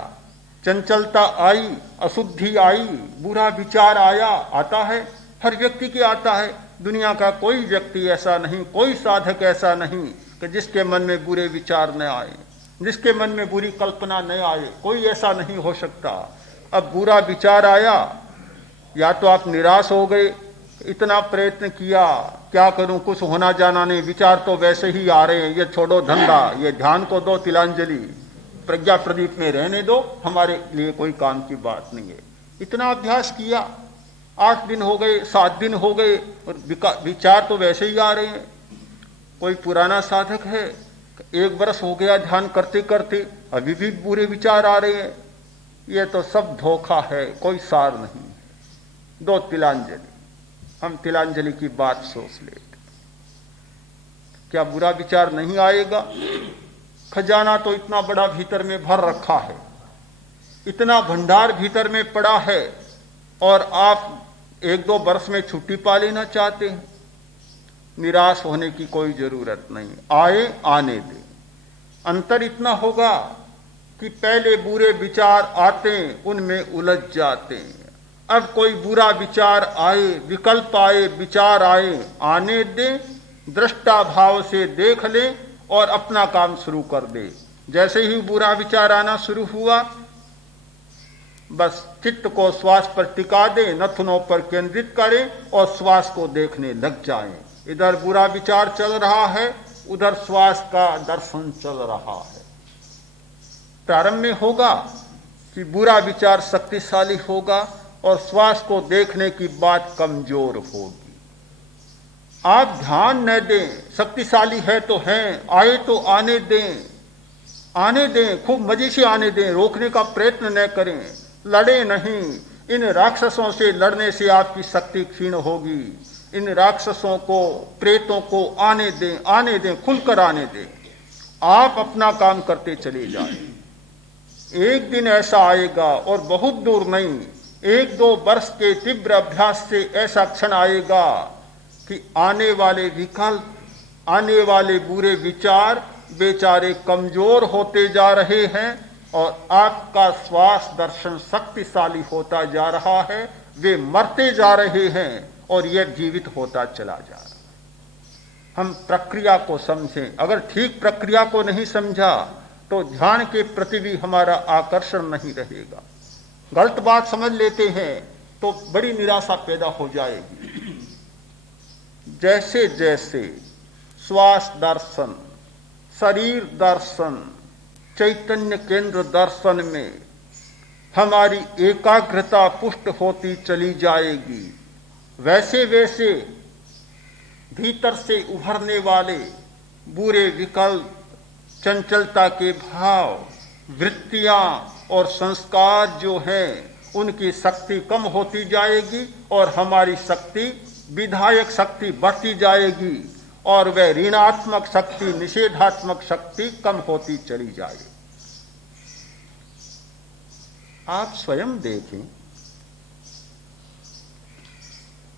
चंचलता आई, अशुद्धि आई, बुरा विचार आया, आता है, हर व्यक्ति के आता है। दुनिया का कोई व्यक्ति ऐसा नहीं, कोई साधक ऐसा नहीं कि जिसके मन में बुरे विचार न आए। जिसके मन में बुरी कल्पना न आए, कोई ऐसा नहीं हो सकता। अब बुरा विचार आया, या तो आप निराश हो गए, इतना प्रयत्न किया, क्या करूं, कुछ होना जाना नहीं, विचार तो वैसे ही आ रहे हैं, ये छोड़ो धंधा, ये ध्यान को दो तिलांजलि, प्रज्ञा प्रदीप में रहने दो, हमारे लिए कोई काम की बात नहीं है। इतना अभ्यास किया, 8 दिन हो गए, 7 दिन हो गए, और विचार तो वैसे ही आ रहे हैं। कोई पुराना साधक है, 1 वर्ष हो गया ध्यान करते करते, अभी भी बुरे विचार आ रहे हैं। ये तो सब धोखा है, कोई सार नहीं है। दो तिलांजलि, हम तिलांजलि की बात सोच लेते, क्या बुरा विचार नहीं आएगा? खजाना तो इतना बड़ा भीतर में भर रखा है, इतना भंडार भीतर में पड़ा है, और आप 1-2 वर्ष में छुट्टी पा लेना चाहते हैं। निराश होने की कोई जरूरत नहीं, आए आने दें। अंतर इतना होगा कि पहले बुरे विचार आते, उनमें उलझ जाते हैं। अब कोई बुरा विचार आए, विकल्प आए, विचार आए, आने दें, दृष्टा भाव से देख ले और अपना काम शुरू कर दे। जैसे ही बुरा विचार आना शुरू हुआ, बस चित्त को श्वास पर टिका दें, नथुनों पर केंद्रित करें और श्वास को देखने लग जाएं। इधर बुरा विचार चल रहा है, उधर श्वास का दर्शन चल रहा है। प्रारंभ में होगा कि बुरा विचार शक्तिशाली होगा और श्वास को देखने की बात कमजोर होगी। आप ध्यान न दें, शक्तिशाली है तो हैं, आए तो आने दें, आने दें, खूब मजे से आने दें, रोकने का प्रयत्न न करें, लड़े नहीं। इन राक्षसों से लड़ने से आपकी शक्ति क्षीण होगी। इन राक्षसों को, प्रेतों को आने दें, आने दें, खुलकर आने दें। आप अपना काम करते चले जाएं। एक दिन ऐसा आएगा, और बहुत दूर नहीं, 1-2 वर्ष के तीव्र अभ्यास से ऐसा क्षण आएगा कि आने वाले विकल्प, आने वाले बुरे विचार बेचारे कमजोर होते जा रहे हैं, और आपका श्वास दर्शन शक्तिशाली होता जा रहा है। वे मरते जा रहे हैं और यह जीवित होता चला जा रहा है। हम प्रक्रिया को समझें। अगर ठीक प्रक्रिया को नहीं समझा तो ध्यान के प्रति भी हमारा आकर्षण नहीं रहेगा। गलत बात समझ लेते हैं तो बड़ी निराशा पैदा हो जाएगी। जैसे जैसे श्वास दर्शन, शरीर दर्शन, चैतन्य केंद्र दर्शन में हमारी एकाग्रता पुष्ट होती चली जाएगी, वैसे वैसे भीतर से उभरने वाले बुरे विकल्प, चंचलता के भाव, वृत्तियां और संस्कार जो हैं, उनकी शक्ति कम होती जाएगी और हमारी शक्ति, विधायक शक्ति बढ़ती जाएगी, और वह ऋणात्मक शक्ति, निषेधात्मक शक्ति कम होती चली जाएगी। आप स्वयं देखें,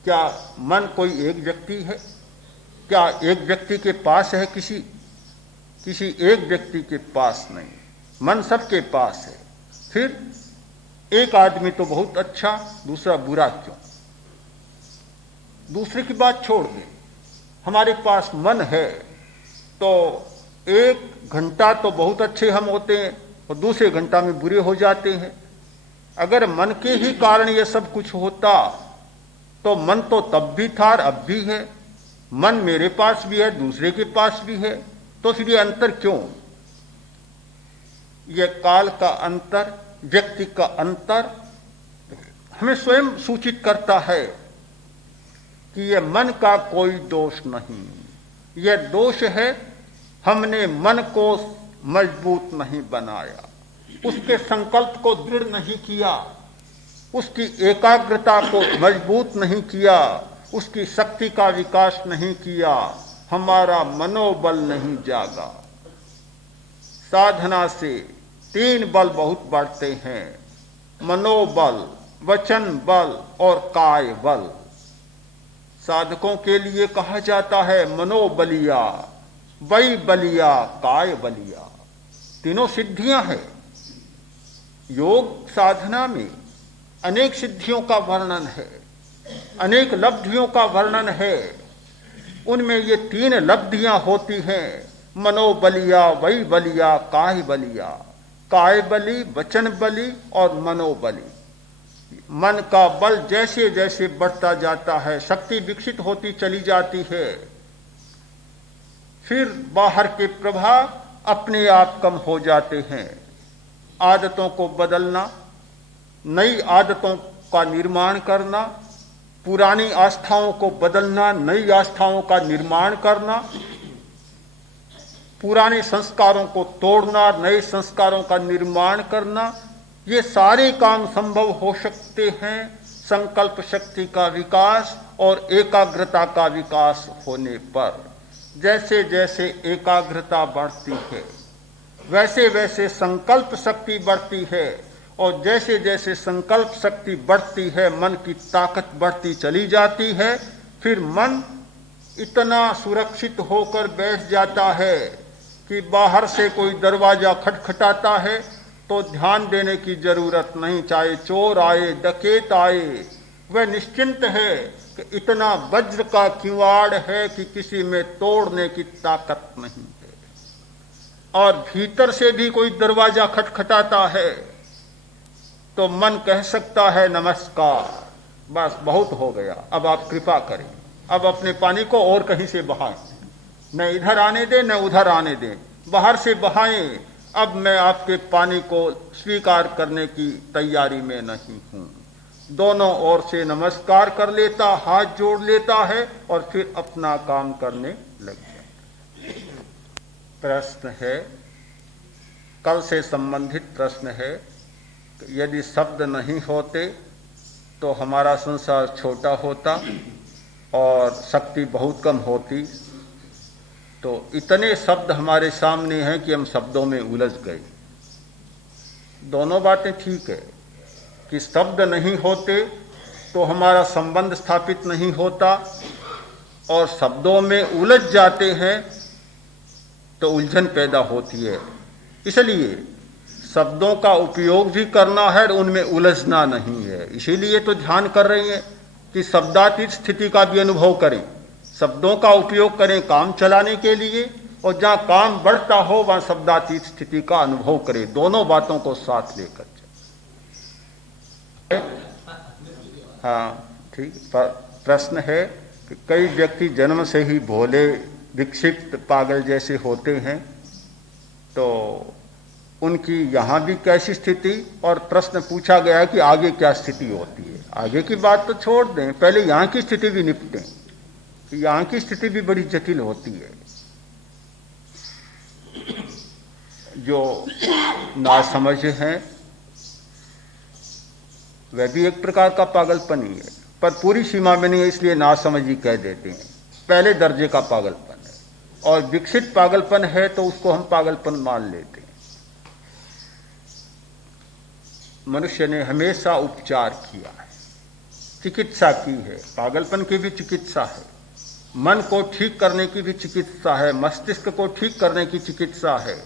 क्या मन कोई एक व्यक्ति है? क्या एक व्यक्ति के पास है? किसी एक व्यक्ति के पास नहीं, मन सबके पास है। फिर एक आदमी तो बहुत अच्छा, दूसरा बुरा क्यों? दूसरे की बात छोड़ दें, हमारे पास मन है तो 1 घंटा तो बहुत अच्छे हम होते हैं और दूसरे घंटा में बुरे हो जाते हैं। अगर मन के ही कारण ये सब कुछ होता तो मन तो तब भी था और अब भी है। मन मेरे पास भी है, दूसरे के पास भी है, तो फिर ये अंतर क्यों? ये काल का अंतर, व्यक्ति का अंतर हमें स्वयं सूचित करता है कि यह मन का कोई दोष नहीं। यह दोष है हमने मन को मजबूत नहीं बनाया, उसके संकल्प को दृढ़ नहीं किया, उसकी एकाग्रता को मजबूत नहीं किया, उसकी शक्ति का विकास नहीं किया, हमारा मनोबल नहीं जागा। साधना से 3 बल बहुत बढ़ते हैं, मनोबल, वचन बल और काय बल। साधकों के लिए कहा जाता है मनोबलिया, वै बलिया, काय बलिया। तीनों सिद्धियां हैं। योग साधना में अनेक सिद्धियों का वर्णन है, अनेक लब्धियों का वर्णन है। उनमें ये 3 लब्धियां होती हैं मनो बलिया वही बलिया काय बलिया, काय बलि, वचन बलि और मनोबलि। मन का बल जैसे जैसे बढ़ता जाता है, शक्ति विकसित होती चली जाती है, फिर बाहर के प्रभाव अपने आप कम हो जाते हैं। आदतों को बदलना, नई आदतों का निर्माण करना, पुरानी आस्थाओं को बदलना, नई आस्थाओं का निर्माण करना, पुराने संस्कारों को तोड़ना, नए संस्कारों का निर्माण करना, ये सारे काम संभव हो सकते हैं संकल्प शक्ति का विकास और एकाग्रता का विकास होने पर। जैसे जैसे एकाग्रता बढ़ती है वैसे वैसे संकल्प शक्ति बढ़ती है, और जैसे जैसे संकल्प शक्ति बढ़ती है मन की ताकत बढ़ती चली जाती है। फिर मन इतना सुरक्षित होकर बैठ जाता है कि बाहर से कोई दरवाजा खटखटाता है तो ध्यान देने की जरूरत नहीं, चाहे चोर आए डकैत आए, वह निश्चिंत है कि इतना वज्र का किवाड़ है कि किसी में तोड़ने की ताकत नहीं है। और भीतर से भी कोई दरवाजा खटखटाता है तो मन कह सकता है नमस्कार, बस बहुत हो गया, अब आप कृपा करें, अब अपने पानी को और कहीं से बहाएं, न इधर आने दें न उधर आने दें, बाहर से बहाएं, अब मैं आपके पानी को स्वीकार करने की तैयारी में नहीं हूं। दोनों ओर से नमस्कार कर लेता, हाथ जोड़ लेता है और फिर अपना काम करने लग जाता। प्रश्न है, कल से संबंधित प्रश्न है, यदि शब्द नहीं होते तो हमारा संसार छोटा होता और शक्ति बहुत कम होती। तो इतने शब्द हमारे सामने हैं कि हम शब्दों में उलझ गए। दोनों बातें ठीक है कि शब्द नहीं होते तो हमारा संबंध स्थापित नहीं होता, और शब्दों में उलझ जाते हैं तो उलझन पैदा होती है। इसलिए शब्दों का उपयोग भी करना है और उनमें उलझना नहीं है। इसीलिए तो ध्यान कर रही हैं कि शब्दातीत स्थिति का भी अनुभव करें, शब्दों का उपयोग करें काम चलाने के लिए, और जहाँ काम बढ़ता हो वहाँ शब्दातीत स्थिति का अनुभव करें। दोनों बातों को साथ लेकर चलें। हाँ ठीक। प्रश्न है कि कई व्यक्ति जन्म से ही भोले, विक्षिप्त, पागल जैसे होते हैं, तो उनकी यहाँ भी कैसी स्थिति, और प्रश्न पूछा गया कि आगे क्या स्थिति होती है। आगे की बात तो छोड़ दें, पहले यहाँ की स्थिति भी निपटें। यहाँ की स्थिति भी बड़ी जटिल होती है। जो नासमझ हैं वह भी एक प्रकार का पागलपन ही है, पर पूरी सीमा में नहीं है, इसलिए नासमझ ही कह देते हैं। पहले दर्जे का पागलपन है, और विकसित पागलपन है तो उसको हम पागलपन मान लेते हैं। मनुष्य ने हमेशा उपचार किया है, चिकित्सा की है। पागलपन की भी चिकित्सा है, मन को ठीक करने की भी चिकित्सा है, मस्तिष्क को ठीक करने की चिकित्सा है।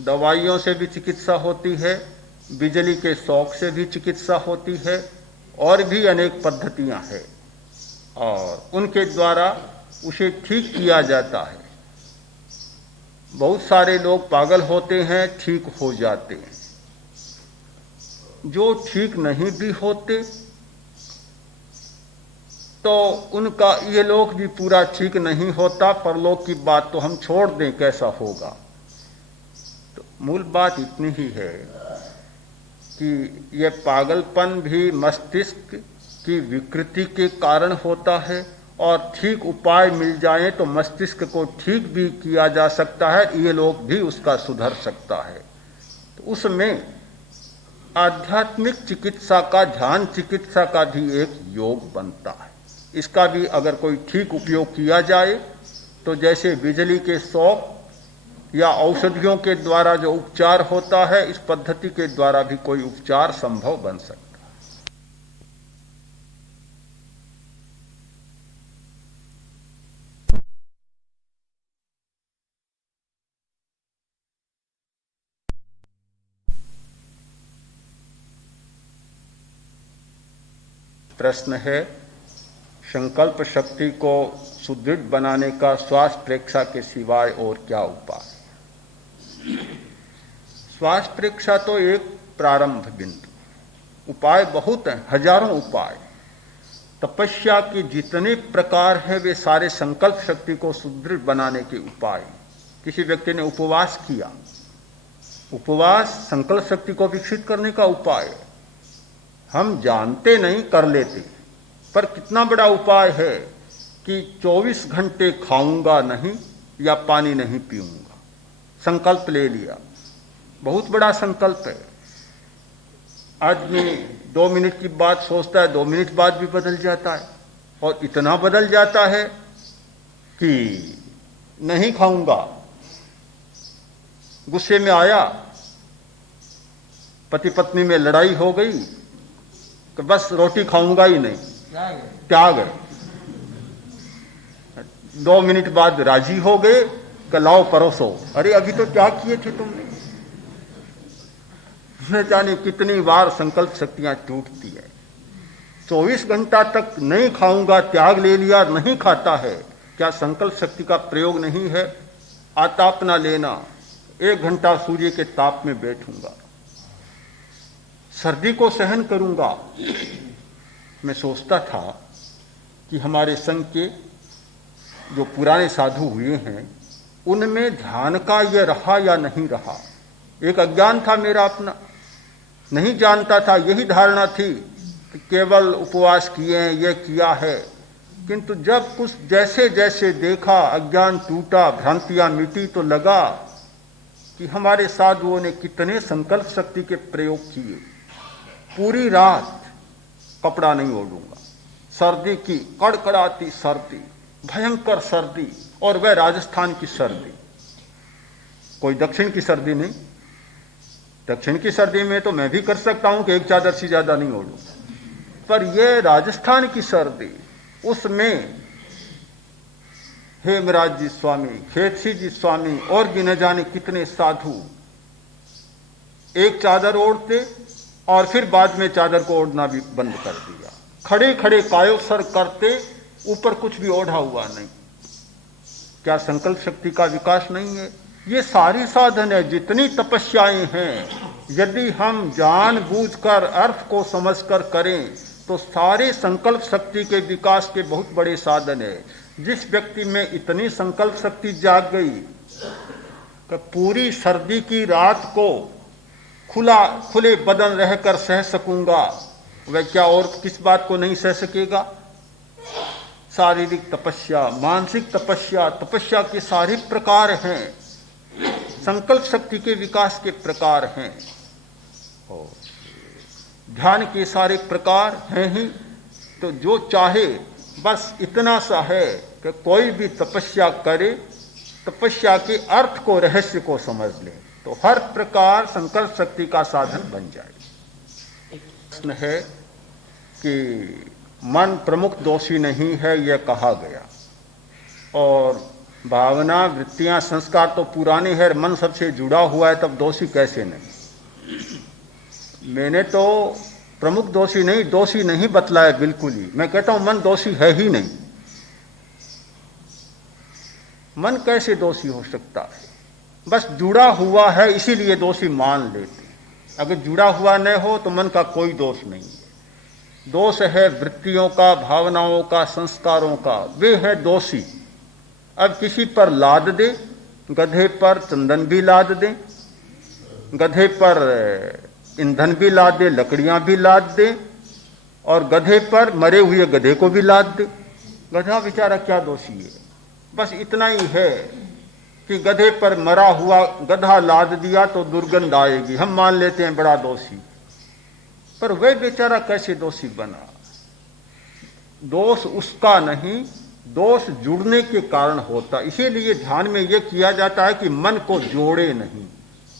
दवाइयों से भी चिकित्सा होती है, बिजली के शौक से भी चिकित्सा होती है, और भी अनेक पद्धतियां हैं, और उनके द्वारा उसे ठीक किया जाता है। बहुत सारे लोग पागल होते हैं, ठीक हो जाते हैं। जो ठीक नहीं भी होते तो उनका ये लोक भी पूरा ठीक नहीं होता। परलोक की बात तो हम छोड़ दें, कैसा होगा। तो मूल बात इतनी ही है कि यह पागलपन भी मस्तिष्क की विकृति के कारण होता है, और ठीक उपाय मिल जाए तो मस्तिष्क को ठीक भी किया जा सकता है, ये लोग भी उसका सुधर सकता है। तो उसमें आध्यात्मिक चिकित्सा का, ध्यान चिकित्सा का भी एक योग बनता है। इसका भी अगर कोई ठीक उपयोग किया जाए तो जैसे बिजली के शॉक या औषधियों के द्वारा जो उपचार होता है, इस पद्धति के द्वारा भी कोई उपचार संभव बन सकता है। प्रश्न है, संकल्प शक्ति को सुदृढ़ बनाने का श्वास प्रेक्षा के सिवाय और क्या उपाय? श्वास प्रेक्षा तो एक प्रारंभ बिंदु, उपाय बहुत हैं, हजारों उपाय। तपस्या के जितने प्रकार हैं वे सारे संकल्प शक्ति को सुदृढ़ बनाने के उपाय। किसी व्यक्ति ने उपवास किया, उपवास संकल्प शक्ति को विकसित करने का उपाय। हम जानते नहीं, कर लेते, पर कितना बड़ा उपाय है कि 24 घंटे खाऊंगा नहीं या पानी नहीं पीऊंगा, संकल्प ले लिया, बहुत बड़ा संकल्प है। आदमी 2 मिनट की बात सोचता है, 2 मिनट बाद भी बदल जाता है, और इतना बदल जाता है कि नहीं खाऊंगा। गुस्से में आया, पति पत्नी में लड़ाई हो गई कि बस रोटी खाऊंगा ही नहीं, त्याग है। 2 मिनट बाद राजी हो गए कि लाओ परोसो, अरे अभी तो त्याग किए थे तुमने। न जाने कितनी बार संकल्प शक्तियां टूटती है। 24 घंटा तक नहीं खाऊंगा त्याग ले लिया, नहीं खाता है, क्या संकल्प शक्ति का प्रयोग नहीं है? आतापना लेना, 1 घंटा सूर्य के ताप में बैठूंगा, सर्दी को सहन करूंगा। मैं सोचता था कि हमारे संघ के जो पुराने साधु हुए हैं उनमें ध्यान का यह रहा या नहीं रहा। एक अज्ञान था मेरा अपना, नहीं जानता था, यही धारणा थी कि केवल उपवास किए हैं, यह किया है। किंतु जब कुछ जैसे जैसे देखा, अज्ञान टूटा, भ्रांतियां मिटी, तो लगा कि हमारे साधुओं ने कितने संकल्प शक्ति के प्रयोग किए। पूरी रात कपड़ा नहीं ओढ़ूंगा, सर्दी की कड़कड़ाती सर्दी, भयंकर सर्दी, और वह राजस्थान की सर्दी, कोई दक्षिण की सर्दी नहीं। दक्षिण की सर्दी में तो मैं भी कर सकता हूं कि एक चादर से ज्यादा नहीं ओढ़ूं, पर यह राजस्थान की सर्दी, उसमें हेमराज जी स्वामी, खेतसी जी स्वामी और भी न जाने कितने साधु एक चादर ओढ़ते और फिर बाद में चादर को ओढ़ना भी बंद कर दिया। खड़े खड़े कायोत्सर्ग करते, ऊपर कुछ भी ओढ़ा हुआ नहीं। क्या संकल्प शक्ति का विकास नहीं है? ये सारी साधन है, जितनी तपस्याएं हैं, यदि हम जानबूझकर अर्थ को समझकर करें तो सारे संकल्प शक्ति के विकास के बहुत बड़े साधन है। जिस व्यक्ति में इतनी संकल्प शक्ति जाग गई कि पूरी सर्दी की रात को खुले बदन रहकर सह सकूंगा, वह क्या और किस बात को नहीं सह सकेगा? शारीरिक तपस्या, मानसिक तपस्या, तपस्या के सारे प्रकार हैं, संकल्प शक्ति के विकास के प्रकार हैं, और ध्यान के सारे प्रकार हैं ही। तो जो चाहे बस इतना सा है कि कोई भी तपस्या करे, तपस्या के अर्थ को, रहस्य को समझ ले, तो हर प्रकार संकल्प शक्ति का साधन बन जाए। प्रश्न है कि मन प्रमुख दोषी नहीं है, यह कहा गया, और भावना, वृत्तियां, संस्कार तो पुराने हैं, मन सबसे जुड़ा हुआ है, तब दोषी कैसे नहीं? मैंने तो प्रमुख दोषी नहीं बतलाया बिल्कुल ही। मैं कहता हूं मन दोषी है ही नहीं। मन कैसे दोषी हो सकता है? बस जुड़ा हुआ है इसीलिए दोषी मान लेते। अगर जुड़ा हुआ न हो तो मन का कोई दोष नहीं है। दोष है वृत्तियों का, भावनाओं का, संस्कारों का, वे है दोषी। अब किसी पर लाद दे, गधे पर चंदन भी लाद दे, गधे पर ईंधन भी लाद दे, लकड़ियां भी लाद दे, और गधे पर मरे हुए गधे को भी लाद दे, गधा बेचारा क्या दोषी है? बस इतना ही है कि गधे पर मरा हुआ गधा लाद दिया तो दुर्गंध आएगी, हम मान लेते हैं बड़ा दोषी, पर वह बेचारा कैसे दोषी बना? दोष उसका नहीं, दोष जुड़ने के कारण होता। इसीलिए ध्यान में यह किया जाता है कि मन को जोड़े नहीं,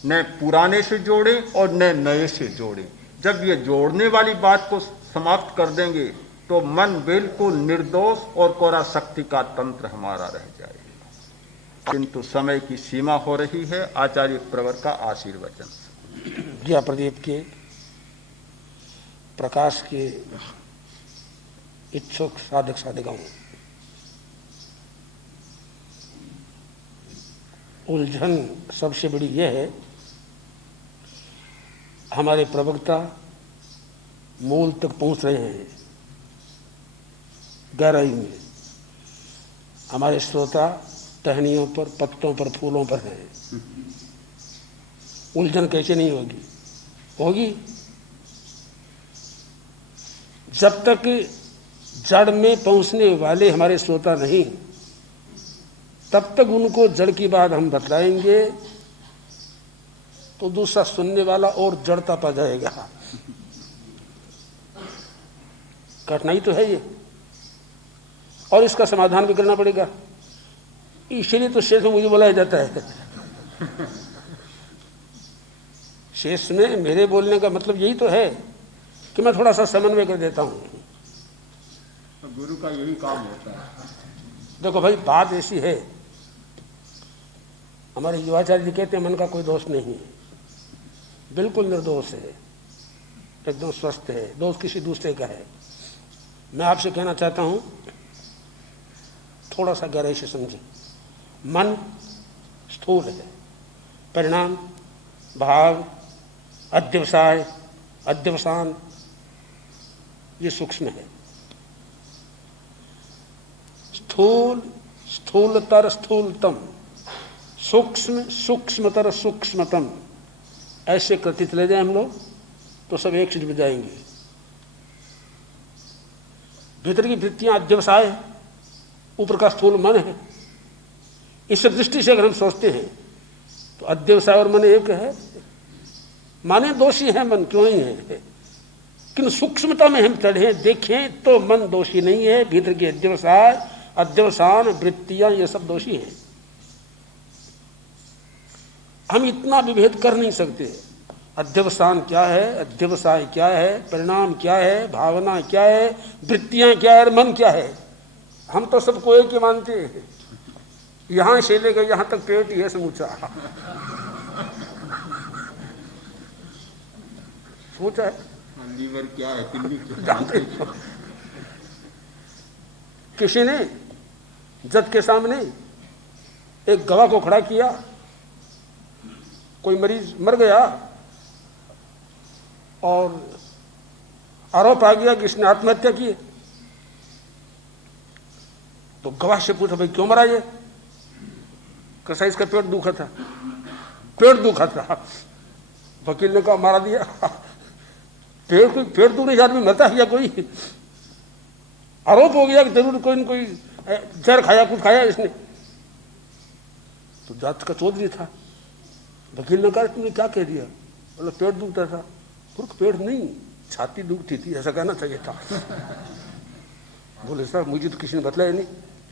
न पुराने से जोड़े और न नए से जोड़े। जब ये जोड़ने वाली बात को समाप्त कर देंगे तो मन बिल्कुल निर्दोष और कोरा शक्ति का तंत्र हमारा रह जाएगा। किंतु समय की सीमा हो रही है। आचार्य प्रवर का आशीर्वचन। ज्ञा प्रदीप के प्रकाश के इच्छुक साधक साधिकाओं, उलझन सबसे बड़ी यह है, हमारे प्रवक्ता मूल तक पहुंच रहे हैं गहराई में, हमारे श्रोता टहनियों पर, पत्तों पर, फूलों पर हैं। उलझन कैसे नहीं होगी? होगी जब तक जड़ में पहुंचने वाले हमारे श्रोता नहीं, तब तक उनको जड़ की बात हम बतलाएंगे तो दूसरा सुनने वाला और जड़ता पा जाएगा। कठिनाई तो है ये, और इसका समाधान भी करना पड़ेगा। इसीलिए तो शेष में मुझे बुलाया जाता है। शेष में मेरे बोलने का मतलब यही तो है कि मैं थोड़ा सा समन्वय कर देता हूं। गुरु का यही काम होता है। देखो भाई, बात ऐसी है, हमारे युवाचार्य जी कहते हैं मन का कोई दोष नहीं है, बिल्कुल निर्दोष है, एकदम स्वस्थ है, दोष किसी दूसरे का है। मैं आपसे कहना चाहता हूं, थोड़ा सा गहराई से समझें। मन स्थूल है, परिणाम, भाव, अध्यवसाय, अध्यवसान, ये सूक्ष्म है। स्थूल स्थूलतर स्थूलतम, सूक्ष्म सूक्ष्मतर सूक्ष्मतम, ऐसे कथित ले जाए हम लोग तो सब एक चीज में जाएंगे। भीतर की वृत्तियां अध्यवसाय है, ऊपर का स्थूल मन है। इस दृष्टि से अगर हम सोचते हैं तो अध्यवसाय और मन एक है। माने दोषी है मन, क्यों नहीं है, किंतु सूक्ष्मता में हम चढ़े देखें तो मन दोषी नहीं है। भीतर की अध्यवसाय, अध्यवसान, वृत्तियां, ये सब दोषी हैं। हम इतना विभेद कर नहीं सकते। अध्यवसान क्या है, अध्यवसाय क्या है, परिणाम क्या है, भावना क्या है, वृत्तियां क्या है और मन क्या है। हम तो सबको एक ही मानते हैं। यहां से लेकर यहां तक पेट ही है समूचा। सोचा है लीवर क्या है, किडनी जानते। किसी ने जज के सामने एक गवाह को खड़ा किया, कोई मरीज मर गया और आरोप आ गया कि इसने आत्महत्या की। तो गवाह से पूछा, भाई क्यों मरा ये? कैसा? इसका पेट दुखा था। पेट दुखा था। वकील ने कहा मारा दिया। पेट दुखने से आदमी मरता है या कोई? आरोप हो गया कि जरूर कोई न कोई जहर खाया, कुछ खाया इसने। तो जांच का चौधरी था। वकील ने कहा तुमने क्या कह दिया? बोला पेट दुखता था। पेट नहीं, छाती दुखती थी, ऐसा कहना चाहिए था। बोले सर मुझे तो किसी ने बतलाया नहीं,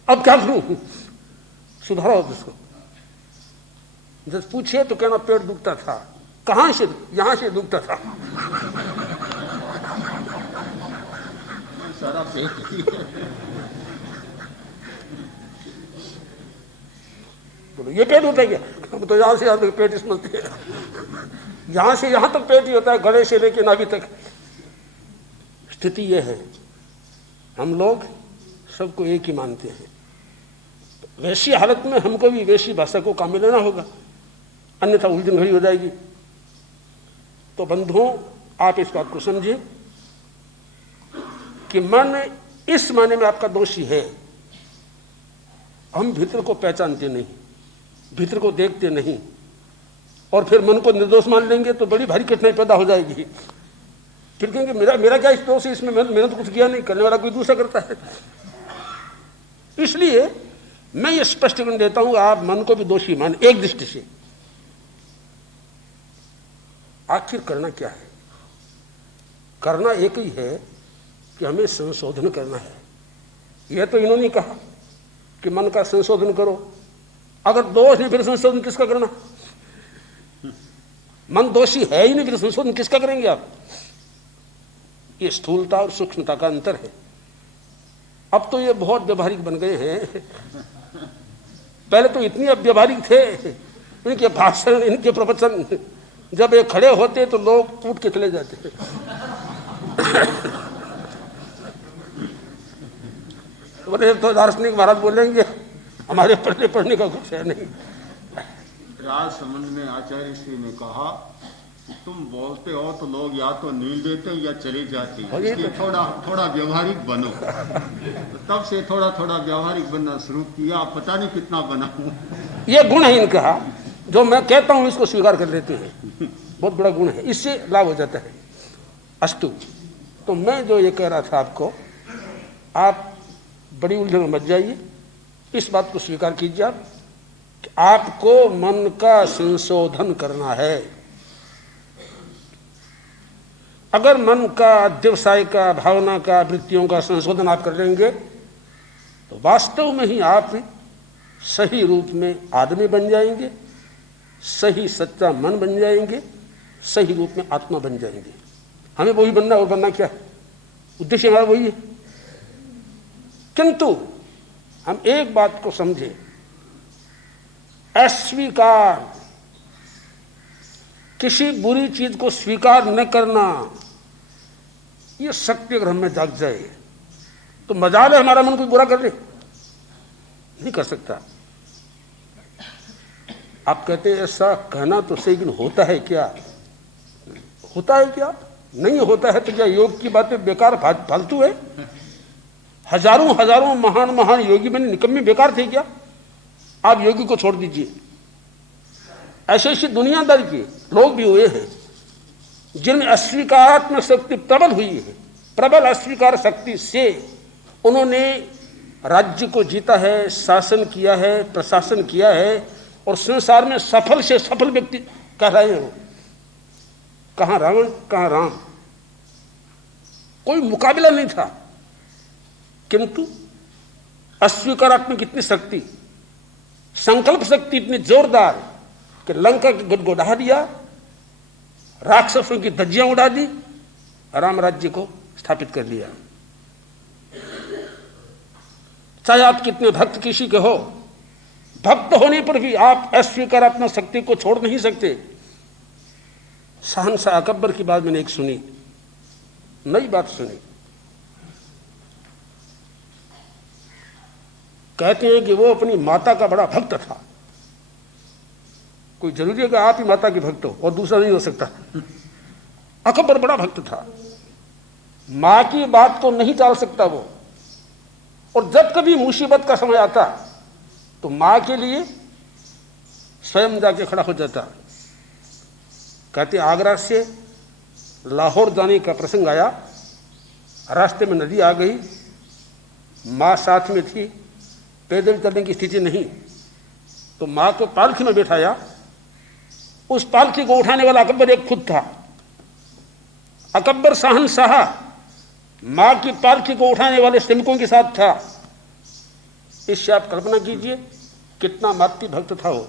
अब क्या करूं? सुधारो उसको। जब पूछे तो कहना पेट दुखता था। कहां से? यहां से दुखता था। सारा पेट। बोलो ये पेट होता है क्या? हम तो यहां से यहां तक पेट समझते हैं। यहां से यहां तक पेट ही होता है, गले से लेके नाभि तक। स्थिति यह है, हम लोग सबको एक ही मानते हैं। वैसी हालत में हमको भी वैसी भाषा को काम में लेना होगा, अन्यथा उलझन घड़ी हो जाएगी। तो बंधुओं, आप इस बात को समझें कि मन इस माने में आपका दोषी है। हम भीतर को पहचानते नहीं, भीतर को देखते नहीं, और फिर मन को निर्दोष मान लेंगे तो बड़ी भारी कठिनाई पैदा हो जाएगी। फिर कहेंगे मेरा क्या दोष है इसमें? मैंने तो कुछ किया नहीं, करने वाला कोई दूसरा करता है। इसलिए मैं ये स्पष्टीकरण देता हूं, आप मन को भी दोषी मान एक दृष्टि से। आखिर करना क्या है? करना एक ही है कि हमें संशोधन करना है। यह तो इन्होंने कहा कि मन का संशोधन करो। अगर दोष नहीं, फिर संशोधन किसका करना? मन दोषी है ही नहीं, फिर संशोधन किसका करेंगे आप? ये स्थूलता और सूक्ष्मता का अंतर है। अब तो ये बहुत व्यवहारिक बन गए हैं। पहले तो इतनी व्यवहारिक थे, इनके भाषण, इनके प्रवचन, जब ये खड़े होते तो लोग टूट के चले जाते। बोले तो दार्शनिक महाराज बोलेंगे, हमारे पढ़ने का कुछ है नहीं। राजसमंद में आचार्य श्री ने कहा तुम बोलते हो तो लोग या तो नील देते या चली जाती, इसलिए थोड़ा व्यवहारिक बनो। तो तब से थोड़ा व्यवहारिक बनना शुरू किया, पता नहीं कितना बना हूं। ये गुण है इनका, जो मैं कहता हूं इसको स्वीकार कर लेते हैं, बहुत बड़ा गुण है, इससे लाभ हो जाता है। अस्तु, तो मैं जो ये कह रहा था आपको, आप बड़ी उलझन में मत जाइए, इस बात को स्वीकार कीजिए आप कि आपको मन का संशोधन करना है। अगर मन का, व्यवसाय का, भावना का, वृत्तियों का संशोधन आप कर लेंगे तो वास्तव में ही आप सही रूप में आदमी बन जाएंगे, सही सच्चा मन बन जाएंगे, सही रूप में आत्मा बन जाएंगे। हमें वही बनना, और बनना क्या है, उद्देश्य हमारा वही है। किंतु हम एक बात को समझे, अस्वीकार, किसी बुरी चीज को स्वीकार न करना, ये शक्ति अगर हमें जाग जाए तो मजाल है हमारा मन कोई बुरा कर ले, नहीं कर सकता। आप कहते हैं ऐसा कहना तो सही, लेकिन होता है क्या? होता है क्या? नहीं होता है तो क्या योग की बातें बेकार फालतू है? हजारों महान योगी बने, निकम्मे बेकार थे क्या? आप योगी को छोड़ दीजिए, ऐसे दुनियादारी के लोग भी हुए हैं जिनमें अस्वीकारात्मक शक्ति प्रबल हुई है। प्रबल अस्वीकार शक्ति से उन्होंने राज्य को जीता है, शासन किया है, प्रशासन किया है, और संसार में सफल से सफल व्यक्ति कह रहे हैं। कहां रावण, कहां राम, कोई मुकाबला नहीं था। किंतु अस्वीकारात्मक इतनी शक्ति, संकल्प शक्ति इतनी जोरदार कि लंका को गुदगुदा दिया, राक्षसों की धज्जियां उड़ा दी, राम राज्य को स्थापित कर लिया। चाहे आप कितने भक्त किसी के हो, भक्त होने पर भी आप अस्वीकारात्मक शक्ति को छोड़ नहीं सकते। शहंशाह अकबर की बात मैंने एक सुनी, नई बात सुनी। कहते हैं कि वो अपनी माता का बड़ा भक्त था। कोई जरूरी है कि आप ही माता के भक्त हो और दूसरा नहीं हो सकता। अकबर बड़ा भक्त था, मां की बात को नहीं टाल सकता वो, और जब कभी मुसीबत का समय आता तो मां के लिए स्वयं जाके खड़ा हो जाता। कहते आगरा से लाहौर जाने का प्रसंग आया, रास्ते में नदी आ गई, मां साथ में थी, पैदल चलने की स्थिति नहीं, तो मां को पालकी में बैठाया। उस पालकी को उठाने वाला अकबर एक खुद था। अकबर शहंशाह मां की पालकी को उठाने वाले सैनिकों के साथ था। इससे आप कल्पना कीजिए कितना मातृ भक्त था वो।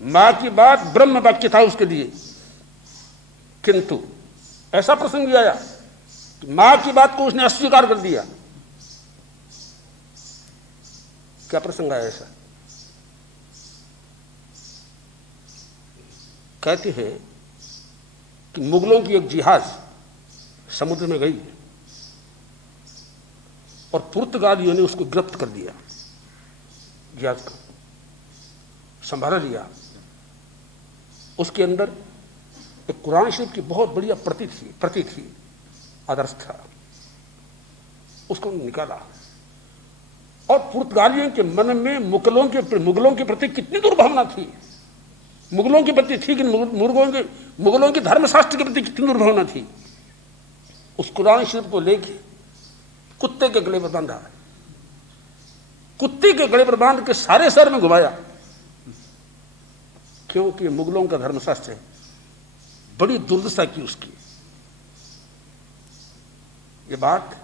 मां की बात ब्रह्म वाक्य था उसके लिए। किंतु ऐसा प्रसंग भी आया कि मां की बात को उसने अस्वीकार कर दिया। क्या प्रसंग आया ऐसा? कहते हैं कि मुगलों की एक जिहाज समुद्र में गई और पुर्तगालियों ने उसको गिरफ्त कर लिया, जिहाज को संभाला लिया। उसके अंदर एक कुरान शरीफ की बहुत बढ़िया प्रति थी, आदर्श था। उसको निकाला और पुर्तगालियों के मन में मुगलों के प्रति कितनी दुर्भावना थी। मुगलों के प्रति थी कि मुगलों के धर्मशास्त्र के प्रति कितनी दुर्भावना थी। उस कुरान शरीफ को लेके कुत्ते के गले पर बांधा, कुत्ते के गले पर बांध के सारे शहर में घुमाया, क्योंकि मुगलों का धर्मशास्त्र है। बड़ी दुर्दशा की उसकी। ये बात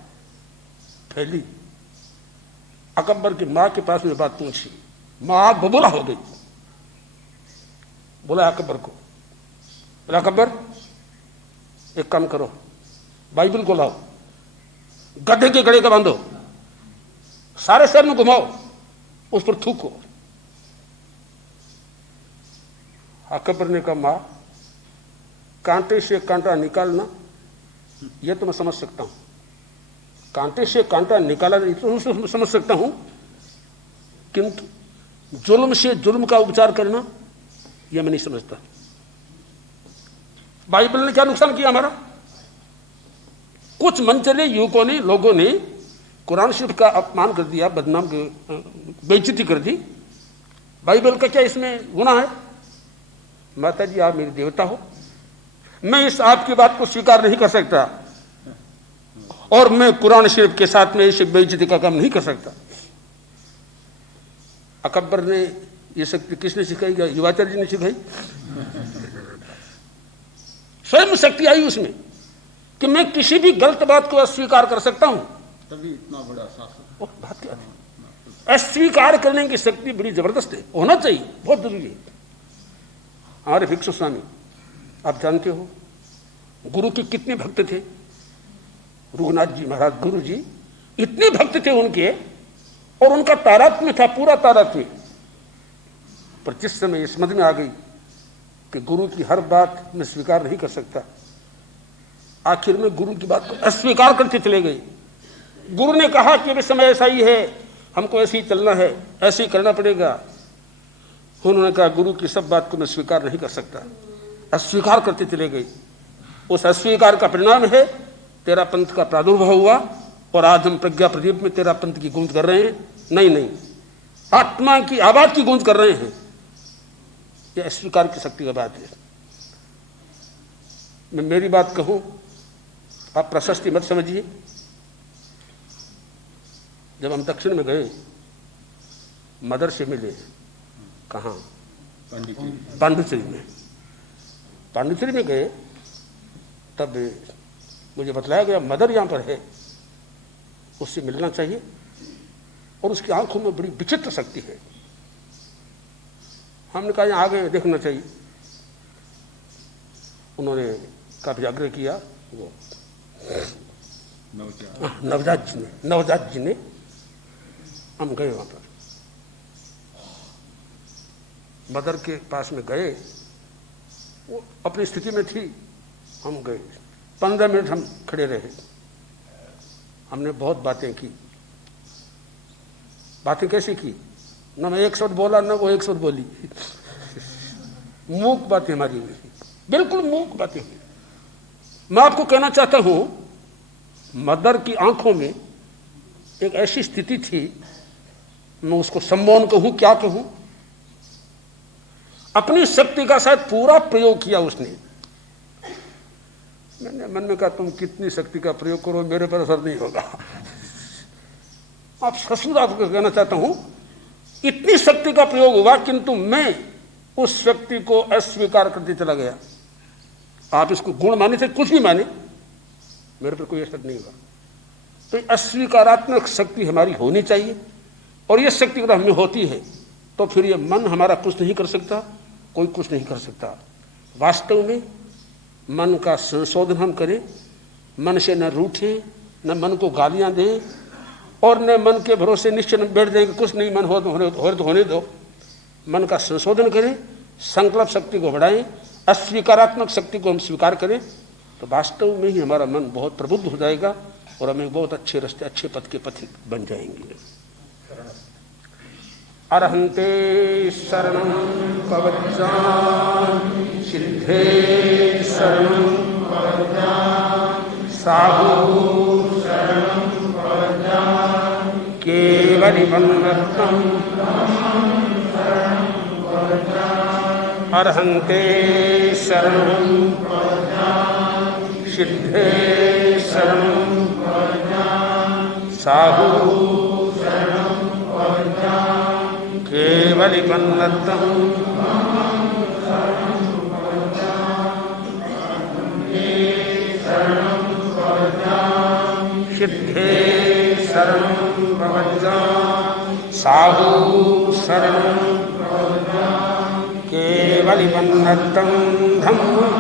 फैली, अकबर की मां के पास में बात पूछी, मां आग बबूला हो गई। बोला अकबर को, बोला अकबर एक काम करो, बाइबल को लाओ, गधे के गले का बांधो, सारे शहर में घुमाओ, उस पर थूको। अकबर ने कहा मां, कांटे से कांटा निकालना यह तो मैं समझ सकता हूं, कांटे से कांटा निकाला इतना समझ सकता हूं, किंतु जुल्म से जुल्म का उपचार करना यह मैं नहीं समझता। बाइबल ने क्या नुकसान किया हमारा? कुछ मनचले युवकों ने, लोगों ने कुरान शरीफ का अपमान कर दिया, बदनाम, बेइज्जती कर दी। बाइबल का क्या इसमें गुनाह है? माता जी आप मेरे देवता हो, मैं इस आपकी बात को स्वीकार नहीं कर सकता और मैं कुरान शरीफ के साथ में इस बेइज्जती का काम नहीं कर सकता। अकबर ने ये शक्ति किसने सिखाई? युवाचार्य जी ने सिखाई। स्वयं शक्ति आई उसमें कि मैं किसी भी गलत बात को अस्वीकार कर सकता हूं। तभी इतना बड़ा शासन। बात क्या है? अस्वीकार करने की शक्ति बड़ी जबरदस्त है, होना चाहिए, बहुत जरूरी है। हमारे भिक्षु स्वामी आप जानते हो, गुरु के कितने भक्त थे? रघुनाथ जी महाराज गुरु जी इतने भक्त थे उनके, और उनका तारतम्य था, पूरा तारतम्य। पर जिस समय ये समझ में आ गई कि गुरु की हर बात मैं स्वीकार नहीं कर सकता, आखिर में गुरु की बात को अस्वीकार करते चले गए। गुरु ने कहा कि अभी समय ऐसा ही है, हमको ऐसे ही चलना है, ऐसे ही करना पड़ेगा। उन्होंने कहा गुरु की सब बात को मैं स्वीकार नहीं कर सकता, अस्वीकार करते चले गए। उस अस्वीकार का परिणाम है तेरा पंथ का प्रादुर्भाव हुआ, और आज हम प्रज्ञा प्रदीप में तेरा पंथ की गूंज कर रहे हैं। नहीं, आत्मा की आवाज की गूंज कर रहे हैं। यह अस्वीकार की शक्ति का बात है। मैं मेरी बात कहूं, आप प्रशस्ति मत समझिए। जब हम दक्षिण में गए, मदर से मिले, कहाँ? पांडिचेरी में। पांडिचेरी में गए तब मुझे बतलाया गया मदर यहां पर है, उससे मिलना चाहिए, और उसकी आंखों में बड़ी विचित्र शक्ति है। हमने कहा यहाँ आ गए, देखना चाहिए। उन्होंने काफी आग्रह किया। वो नवजात जी ने हम गए वहां पर, मदर के पास में गए। वो अपनी स्थिति में थी, हम गए। 15 मिनट हम खड़े रहे। हमने बहुत बातें की। बातें कैसी की? ना मैं एक शब्द बोला, ना वो एक शब्द बोली। मूक बातें हमारी हुई, बिल्कुल मूक बातें हुई। मैं आपको कहना चाहता हूं, मदर की आंखों में एक ऐसी स्थिति थी, मैं उसको सम्मोहन कहूं, क्या कहूं, अपनी शक्ति का शायद पूरा प्रयोग किया उसने। मैंने मन में कहा तुम कितनी शक्ति का प्रयोग करो, मेरे पर असर नहीं होगा। आप सचमुच आपको कहना चाहता हूं, इतनी शक्ति का प्रयोग हुआ, किंतु मैं उस शक्ति को अस्वीकार करते चला गया। आप इसको गुण माने से कुछ भी माने, मेरे पर कोई असर नहीं हुआ। तो अस्वीकारात्मक शक्ति हमारी होनी चाहिए, और यह शक्ति अगर हमें होती है तो फिर यह मन हमारा कुछ नहीं कर सकता, कोई कुछ नहीं कर सकता। वास्तव में मन का संशोधन हम करें, मन से न रूठे, न मन को गालियां दें, और न मन के भरोसे निश्चय बैठ जाएंगे कुछ नहीं, मन होने दो। मन का संशोधन करें, संकल्प शक्ति को बढ़ाएं, अस्वीकारात्मक शक्ति को हम स्वीकार करें, तो वास्तव में ही हमारा मन बहुत प्रबुद्ध हो जाएगा, और हमें बहुत अच्छे रास्ते, अच्छे पथ के पथिक बन जाएंगे। अरहंते शरणं कवचामि, सिद्धे शरणं कवचामि, साहु शरणं कवचामि, केवलिवन्नतं शरणं कवचामि, अरहंते शरणं कवचामि, सिद्धे शरणं कवचामि, साहु केवलिवन्नतं सिद्धे शरणं प्रवज्जामि, साधु शरणं केवलिवन्नतं धम्मं